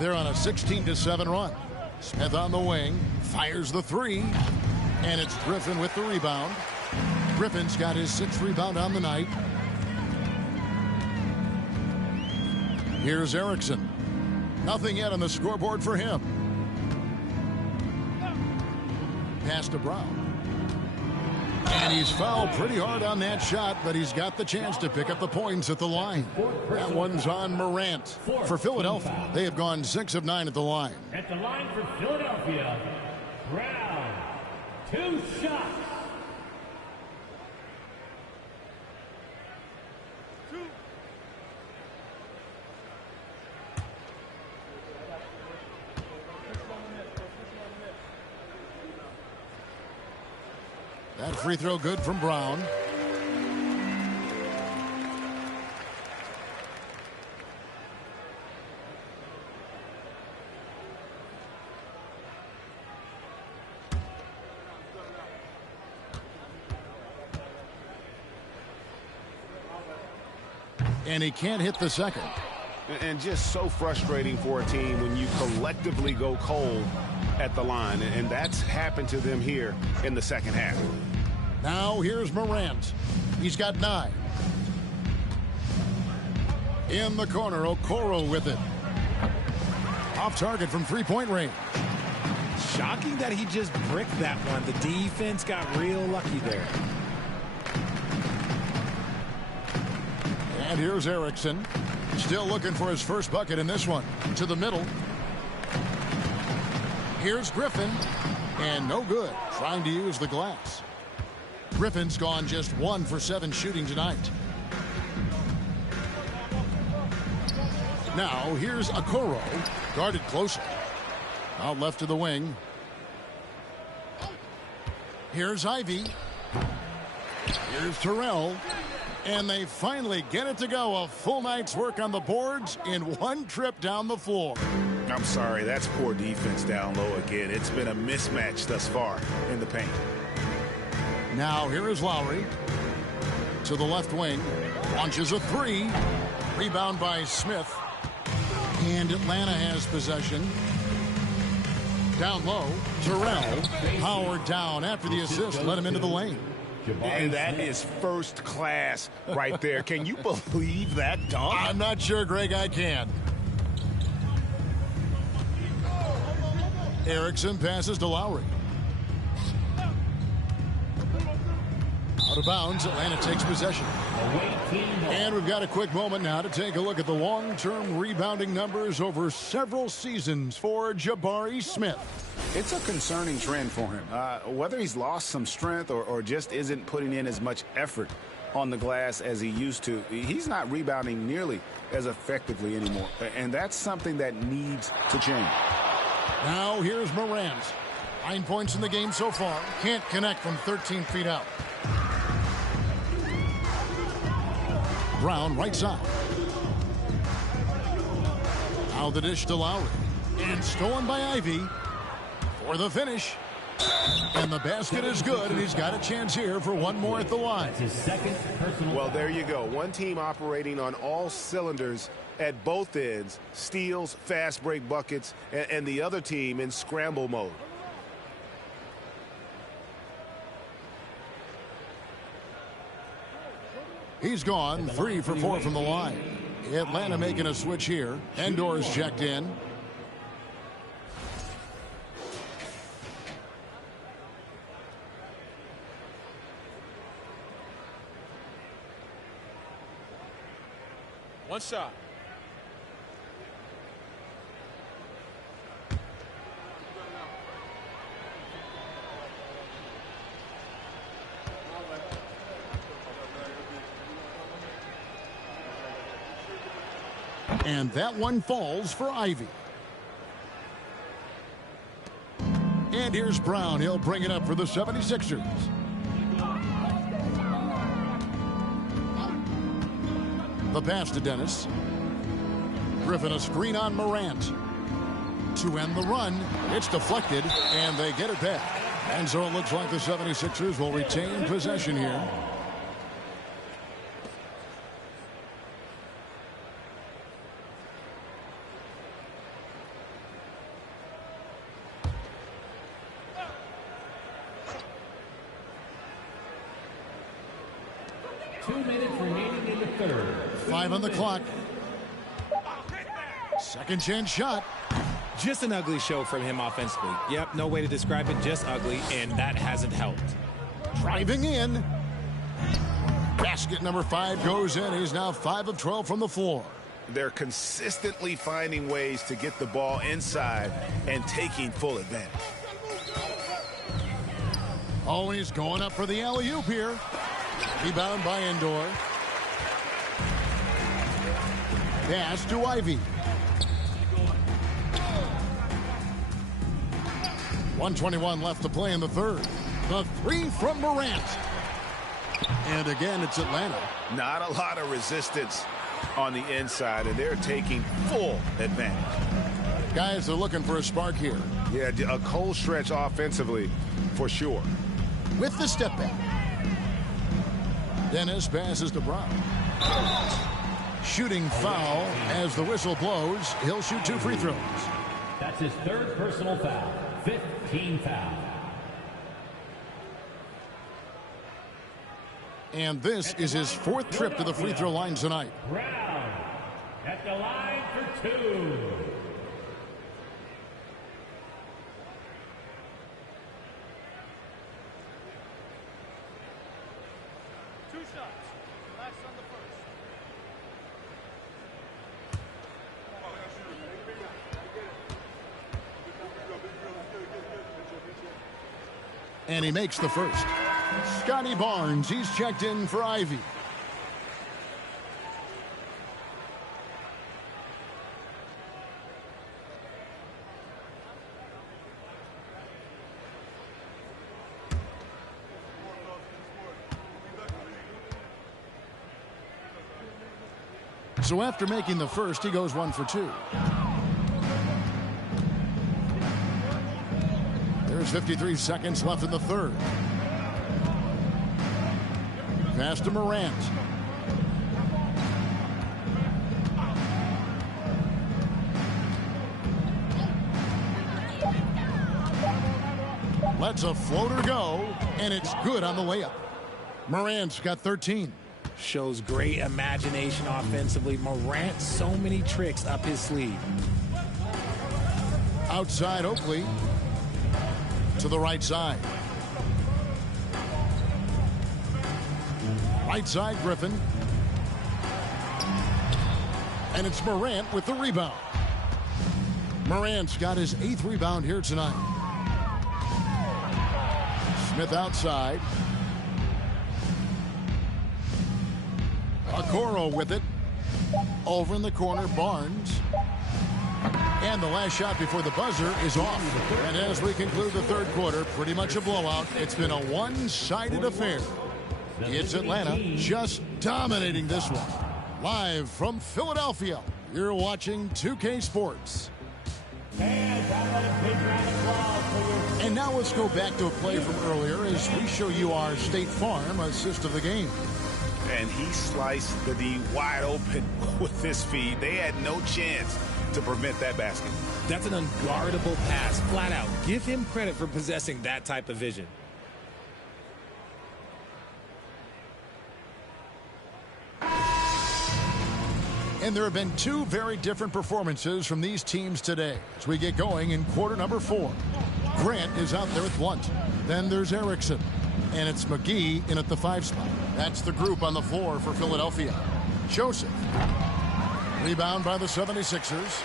They're on a 16-7 run. Smith on the wing, fires the three, and it's Griffin with the rebound. Griffin's got his 6th rebound on the night. Here's Erickson. Nothing yet on the scoreboard for him. Pass to Brown. And he's fouled pretty hard on that shot, but he's got the chance to pick up the points at the line. That one's on Morant. For Philadelphia, they have gone 6 of 9 at the line. At the line for Philadelphia, Brown. 2 shots. That free throw good from Brown. And he can't hit the second. And just so frustrating for a team when you collectively go cold at the line. And that's happened to them here in the second half. Now here's Morant. He's got 9. In the corner, Okoro with it. Off target from three-point range. Shocking that he just bricked that one. The defense got real lucky there. And here's Erickson. Still looking for his first bucket in this one. To the middle. Here's Griffin. And no good. Trying to use the glass. Griffin's gone just 1 for 7 shooting tonight. Now here's Okoro. Guarded closely. Out left to the wing. Here's Ivy. Here's Terrell. And they finally get it to go. A full night's work on the boards in one trip down the floor. I'm sorry, that's poor defense down low again. It's been a mismatch thus far in the paint. Now here is Lowry. To the left wing. Launches a 3. Rebound by Smith. And Atlanta has possession. Down low. Terrell. Powered down after the assist. Let him into the lane. And that is first class right there. Can you believe that dunk? I'm not sure, Greg, I can. Erickson passes to Lowry. Out of bounds, Atlanta takes possession. And we've got a quick moment now to take a look at the long-term rebounding numbers over several seasons for Jabari Smith. It's a concerning trend for him. Whether he's lost some strength or just isn't putting in as much effort on the glass as he used to, he's not rebounding nearly as effectively anymore. And that's something that needs to change. Now here's Morant. 9 points in the game so far. Can't connect from 13 feet out. Brown right side. Now the dish to Lowry. And stolen by Ivy for the finish. And the basket is good, and he's got a chance here for one more at the line. His second personal. Well, there you go. One team operating on all cylinders at both ends. Steals, fast break buckets, and the other team in scramble mode. He's gone 3 for 4 from the line. Atlanta making a switch here. Endor's checked in. One shot. And that one falls for Ivy. And here's Brown. He'll bring it up for the 76ers. The pass to Dennis. Griffin a screen on Morant. To end the run, it's deflected, and they get it back. And so it looks like the 76ers will retain possession here. Five on the clock. Second chance shot. Just an ugly show from him offensively. Yep, no way to describe it, just ugly, and that hasn't helped. Driving in. Basket number 5 goes in. He's now 5 of 12 from the floor. They're consistently finding ways to get the ball inside and taking full advantage. Oh, he's going up for the alley-oop here. Rebound by Endor. Pass to Ivy. 1:21 left to play in the third. The three from Morant. And again, it's Atlanta. Not a lot of resistance on the inside, and they're taking full advantage. Guys are looking for a spark here. Yeah, a cold stretch offensively, for sure. With the step back. Dennis passes to Brown. Shooting foul as the whistle blows. He'll shoot 2 free throws. That's his 3rd personal foul. 15 foul. And this is his 4th trip to the free throw line tonight. Brown at the line for 2. And he makes the first. Scotty Barnes, he's checked in for Ivy. So after making the first, he goes 1 for 2. There's 53 seconds left in the third. Pass to Morant. Lets a floater go, and it's good on the layup. Morant's got 13. Shows great imagination offensively. Morant, so many tricks up his sleeve. Outside Oakley. To the right side. Right side Griffin. And it's Morant with the rebound. Morant's got his 8th rebound here tonight. Smith outside. Okoro with it. Over in the corner, Barnes. And the last shot before the buzzer is off. And as we conclude the third quarter, pretty much a blowout. It's been a one-sided affair. It's Atlanta just dominating this one. Live from Philadelphia, you're watching 2K Sports. And now let's go back to a play from earlier as we show you our State Farm assist of the game. And he sliced the D wide open with his feed. They had no chance to prevent that basket. That's an unguardable pass, flat out. Give him credit for possessing that type of vision. And there have been 2 very different performances from these teams today as we get going in quarter number 4. Grant is out there with Blunt. Then there's Erickson. And it's McGee in at the 5 spot. That's the group on the floor for Philadelphia. Joseph. Rebound by the 76ers.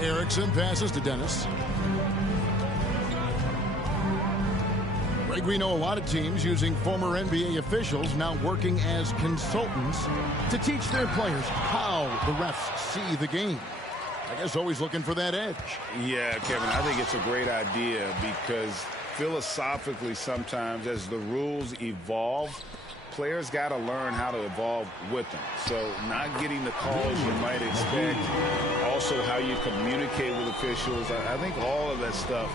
Erickson passes to Dennis. Greg, we know a lot of teams using former NBA officials now working as consultants to teach their players how the refs see the game. I guess always looking for that edge. Yeah, Kevin, I think it's a great idea because philosophically sometimes as the rules evolve, players got to learn how to evolve with them. So not getting the calls you might expect, also how you communicate with officials. I think all of that stuff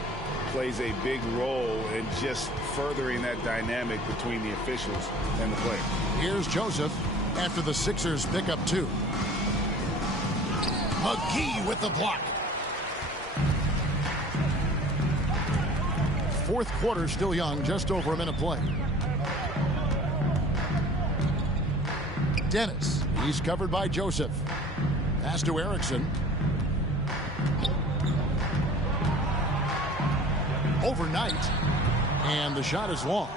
plays a big role in just furthering that dynamic between the officials and the players. Here's Joseph after the Sixers pick up 2. McGee with the block. Fourth quarter still young, just over a minute play. Dennis, he's covered by Joseph. Pass to Erickson. Overnight, and the shot is long.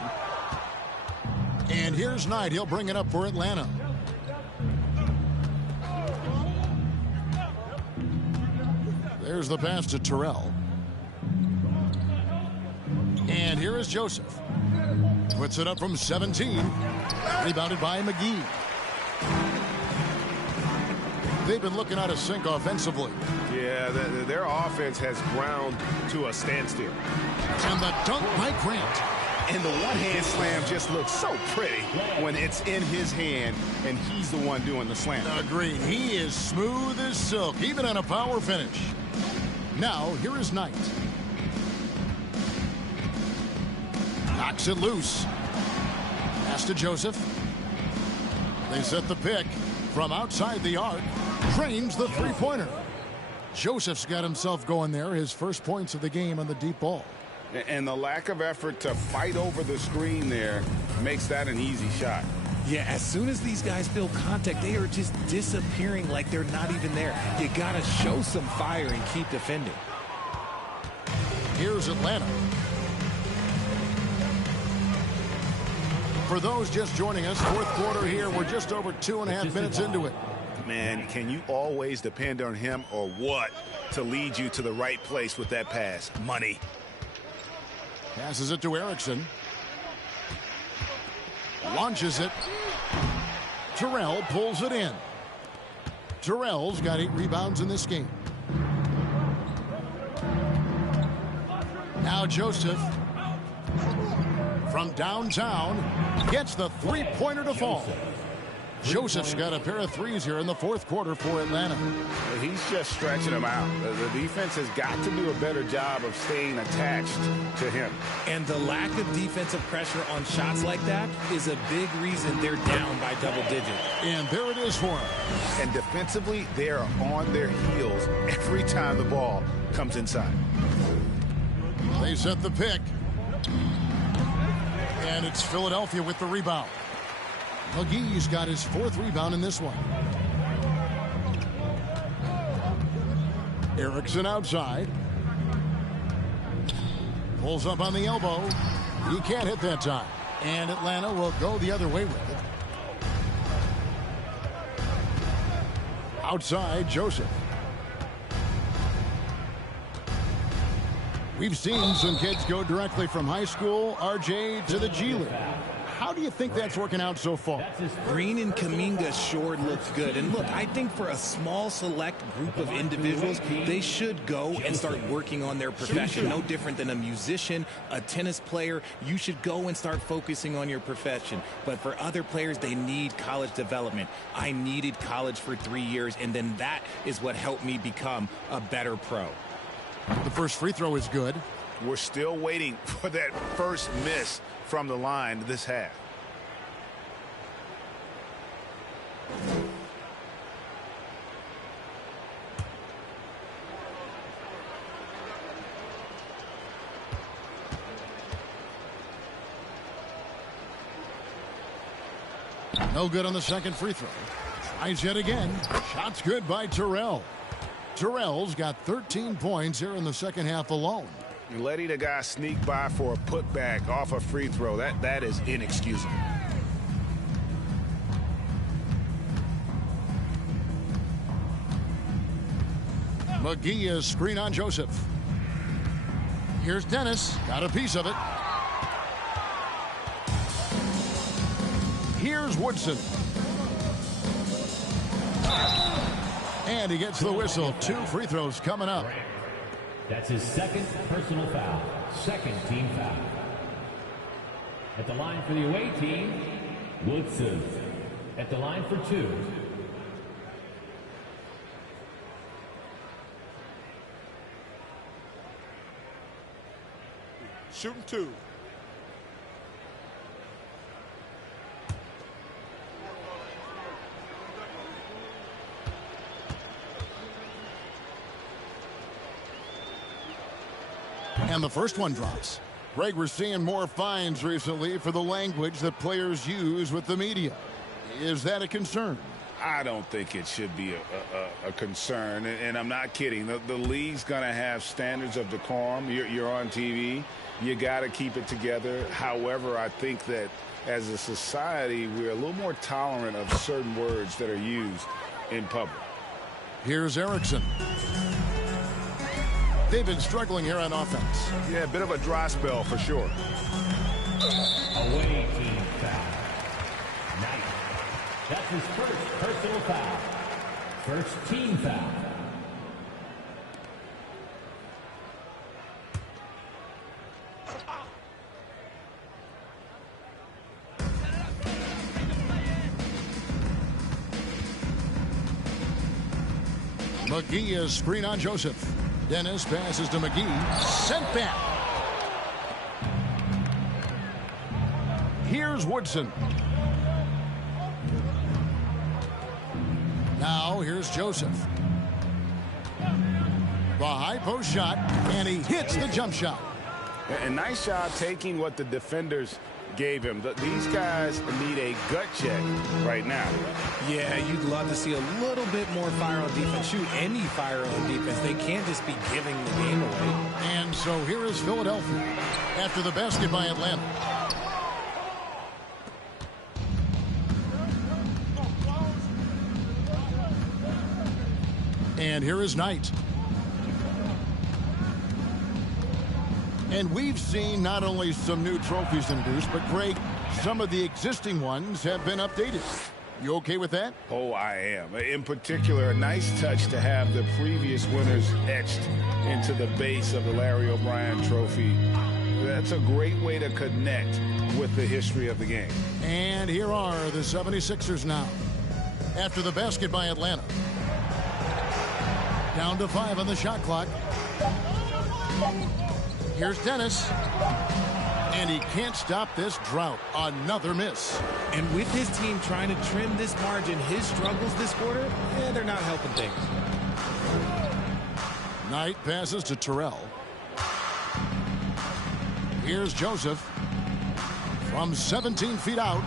And here's Knight. He'll bring it up for Atlanta. There's the pass to Terrell. And here is Joseph. Puts it up from 17. Rebounded by McGee. They've been looking out of sync offensively. Yeah, their offense has ground to a standstill. And the dunk by Grant. And the one-hand slam just looks so pretty when it's in his hand and he's the one doing the slam. Agreed. He is smooth as silk, even on a power finish. Now, here is Knight. Knocks it loose. Pass to Joseph. They set the pick from outside the arc. Trains the three-pointer. Joseph's got himself going there. His first points of the game on the deep ball. And the lack of effort to fight over the screen there makes that an easy shot. Yeah, as soon as these guys feel contact, they are just disappearing like they're not even there. You got to show some fire and keep defending. Here's Atlanta. For those just joining us, fourth quarter here. We're just over 2.5 minutes into it. Man, can you always depend on him or what to lead you to the right place with that pass? Money. Passes it to Erickson. Launches it. Terrell pulls it in. Terrell's got 8 rebounds in this game. Now Joseph from downtown gets the three-pointer to fall. Joseph's got a pair of threes here in the fourth quarter for Atlanta. He's just stretching them out. The defense has got to do a better job of staying attached to him. And the lack of defensive pressure on shots like that is a big reason they're down by double digits. And there it is for him. And defensively, they are on their heels every time the ball comes inside. They set the pick. And it's Philadelphia with the rebound. McGee's got his 4th rebound in this one. Erickson outside. Pulls up on the elbow. He can't hit that time. And Atlanta will go the other way with it. Outside, Joseph. We've seen some kids go directly from high school, RJ, to the G League. How do you think that's working out so far? Green and Kuminga sure looks good. And look, I think for a small select group of individuals, they should go and start working on their profession. No different than a musician, a tennis player. You should go and start focusing on your profession. But for other players, they need college development. I needed college for 3 years, and then that is what helped me become a better pro. The first free throw is good. We're still waiting for that first miss from the line this half. No good on the second free throw. Tries yet again. Shot's good by Terrell. Terrell's got 13 points here in the second half alone. You're letting a guy sneak by for a putback off a free throw. That is inexcusable. McGee is screen on Joseph. Here's Dennis. Got a piece of it. Here's Woodson. And he gets the whistle. 2 free throws coming up. That's his second personal foul. Second team foul. At the line for the away team, Woodson at the line for 2. Shooting 2. And the first one drops. Greg, we're seeing more fines recently for the language that players use with the media. Is that a concern? I don't think it should be a concern, and I'm not kidding. The league's going to have standards of decorum. You're on TV. You got to keep it together. However, I think that as a society, we're a little more tolerant of certain words that are used in public. Here's Erickson. They've been struggling here on offense. Yeah, a bit of a dry spell for sure. Away team foul. Knight. That's his first personal foul. First team foul. McGee is screen on Joseph. Dennis passes to McGee. Sent back. Here's Woodson. Now here's Joseph. The high post shot, and he hits the jump shot. And nice job taking what the defenders gave him. These guys need a gut check right now. Yeah, you'd love to see a little bit more fire on defense. Shoot, any fire on defense. They can't just be giving the game away. And so here is Philadelphia after the basket by Atlanta. And here is Knight. And we've seen not only some new trophies introduced, but Greg, some of the existing ones have been updated. You okay with that? Oh, I am. In particular, a nice touch to have the previous winners etched into the base of the Larry O'Brien trophy. That's a great way to connect with the history of the game. And here are the 76ers now after the basket by Atlanta. Down to 5 on the shot clock. Here's Dennis. And he can't stop this drought. Another miss. And with his team trying to trim this margin, his struggles this quarter, they're not helping things. Knight passes to Terrell. Here's Joseph. From 17 feet out.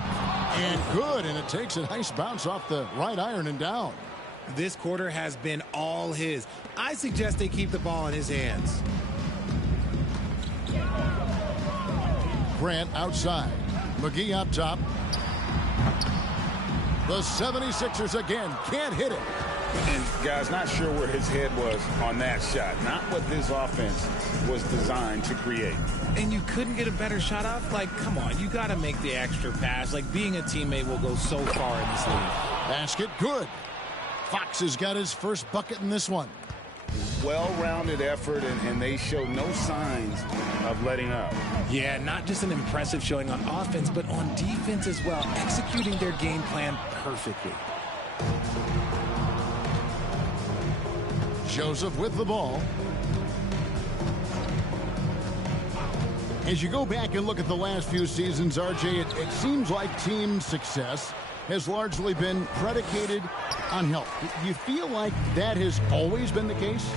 And good. And it takes a nice bounce off the right iron and down. This quarter has been all his. I suggest they keep the ball in his hands. Grant outside. McGee up top. The 76ers again can't hit it. And guys, not sure where his head was on that shot. Not what this offense was designed to create. And you couldn't get a better shot off? Like, come on, you got to make the extra pass. Like, being a teammate will go so far in this league. Basket good. Fox has got his first bucket in this one. Well-rounded effort, and they show no signs of letting up. Yeah, not just an impressive showing on offense, but on defense as well, executing their game plan perfectly. Joseph with the ball. As you go back and look at the last few seasons, RJ, it seems like team success has largely been predicated on health. Do you feel like that has always been the case?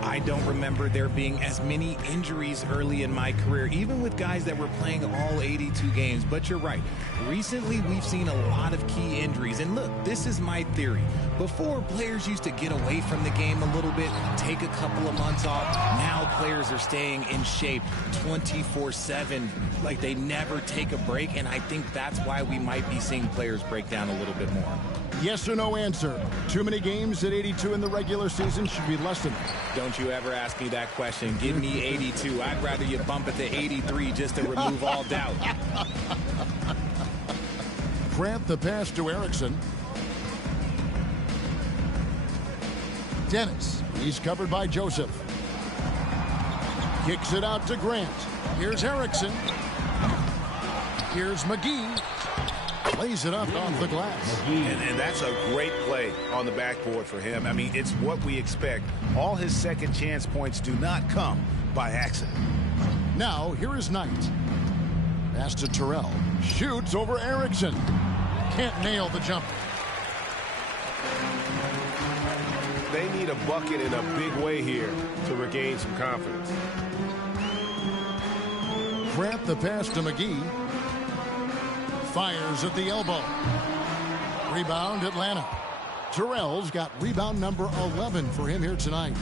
I don't remember there being as many injuries early in my career, even with guys that were playing all 82 games. But you're right. Recently, we've seen a lot of key injuries. And look, this is my theory. Before, players used to get away from the game a little bit, take a couple of months off. Now players are staying in shape 24/7, like they never take a break. And I think that's why we might be seeing players break down a little bit more. Yes or no answer. Too many games at 82 in the regular season should be less than that. Don't you ever ask me that question. Give me 82. I'd rather you bump it to 83 just to remove all doubt. Grant the pass to Erickson. Dennis. He's covered by Joseph. Kicks it out to Grant. Here's Erickson. Here's McGee. lays it up off the glass. And that's a great play on the backboard for him. I mean, it's what we expect. All his second chance points do not come by accident. Now, here is Knight. Pass to Terrell. Shoots over Erickson. Can't nail the jumper. They need a bucket in a big way here to regain some confidence. Grant the pass to McGee. Fires at the elbow. Rebound Atlanta. Terrell's got rebound number 11 for him here tonight.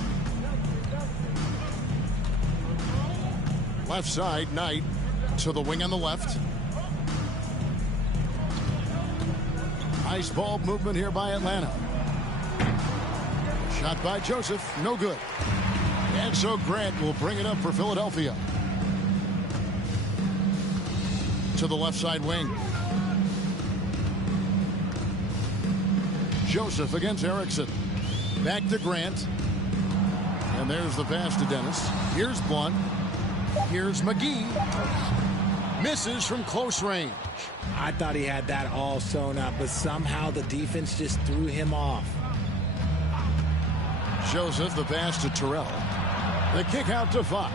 Left side, Knight to the wing on the left. Nice ball movement here by Atlanta. Shot by Joseph, no good. And so Grant will bring it up for Philadelphia. To the left side wing. Joseph against Erickson. Back to Grant. And there's the pass to Dennis. Here's Blunt. Here's McGee. Misses from close range. I thought he had that all sewn up, but somehow the defense just threw him off. Joseph, the pass to Terrell. The kick out to Fox.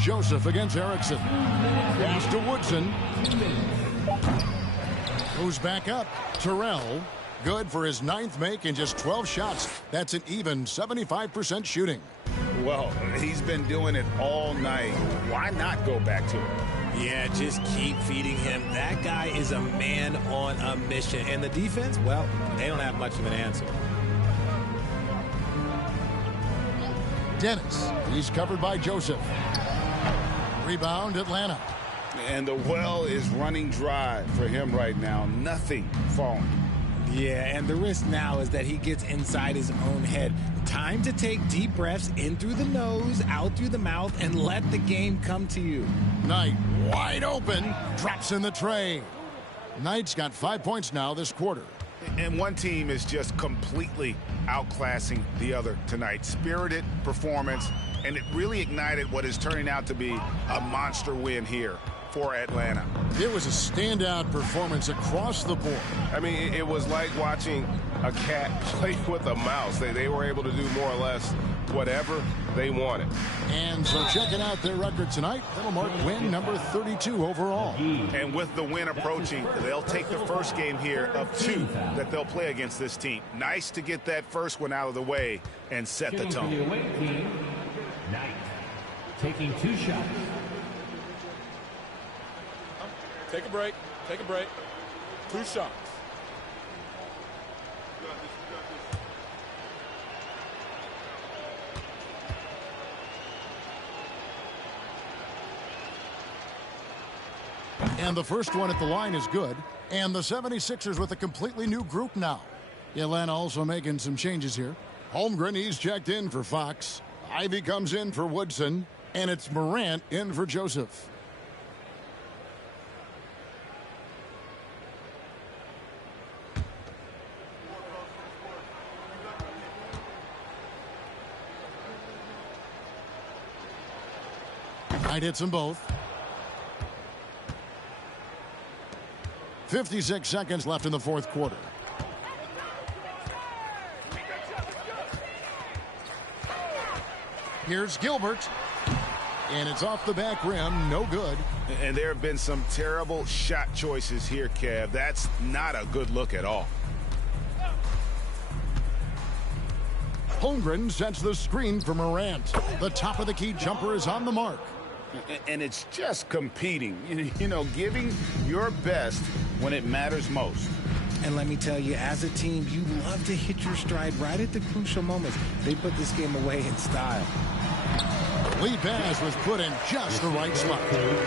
Joseph against Erickson. Pass to Woodson. Moves back up. Terrell, good for his 9th make in just 12 shots. That's an even 75% shooting. Well, he's been doing it all night. Why not go back to it? Yeah, just keep feeding him. That guy is a man on a mission. And the defense, well, they don't have much of an answer. Dennis, he's covered by Joseph. Rebound Atlanta. And the well is running dry for him right now. Nothing falling. Yeah, and the risk now is that he gets inside his own head. Time to take deep breaths in through the nose, out through the mouth, and let the game come to you. Knight wide open, drops in the tray. Knight's got 5 points now this quarter. And one team is just completely outclassing the other tonight. Spirited performance, and it really ignited what is turning out to be a monster win here for Atlanta. It was a standout performance across the board. I mean, it was like watching a cat play with a mouse. They were able to do more or less whatever they wanted. And so checking out their record tonight, that'll mark win number 32 overall. And with the win approaching, they'll take the first game here of 2 that they'll play against this team. Nice to get that first one out of the way and set the tone. The away team, Knight, taking 2 shots. Take a break. Take a break. 2 shots. And the first one at the line is good. And the 76ers with a completely new group now. Atlanta also making some changes here. Holmgren, he's checked in for Fox. Ivy comes in for Woodson. And it's Morant in for Joseph. Knight hits them both. 56 seconds left in the fourth quarter. Here's Gilbert. And it's off the back rim. No good. And there have been some terrible shot choices here, Kev. That's not a good look at all. Holmgren sets the screen for Morant. The top of the key jumper is on the mark. And it's just competing, you know, giving your best when it matters most. And let me tell you, as a team, you love to hit your stride right at the crucial moments. They put this game away in style. Lead pass was put in just the right spot.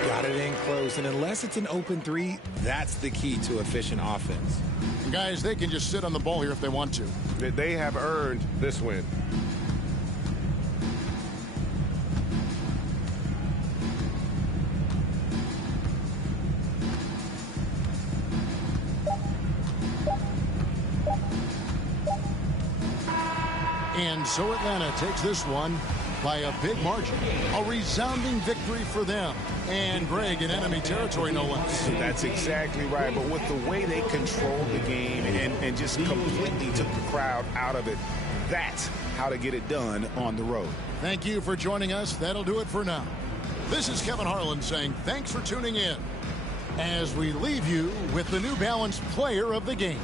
Got it in close, and unless it's an open 3, that's the key to efficient offense. And guys, they can just sit on the ball here if they want to. They have earned this win. And so Atlanta takes this one by a big margin. A resounding victory for them. And Greg, in enemy territory, no less. That's exactly right. But with the way they controlled the game and just completely took the crowd out of it, that's how to get it done on the road. Thank you for joining us. That'll do it for now. This is Kevin Harlan saying thanks for tuning in as we leave you with the New Balance Player of the Game.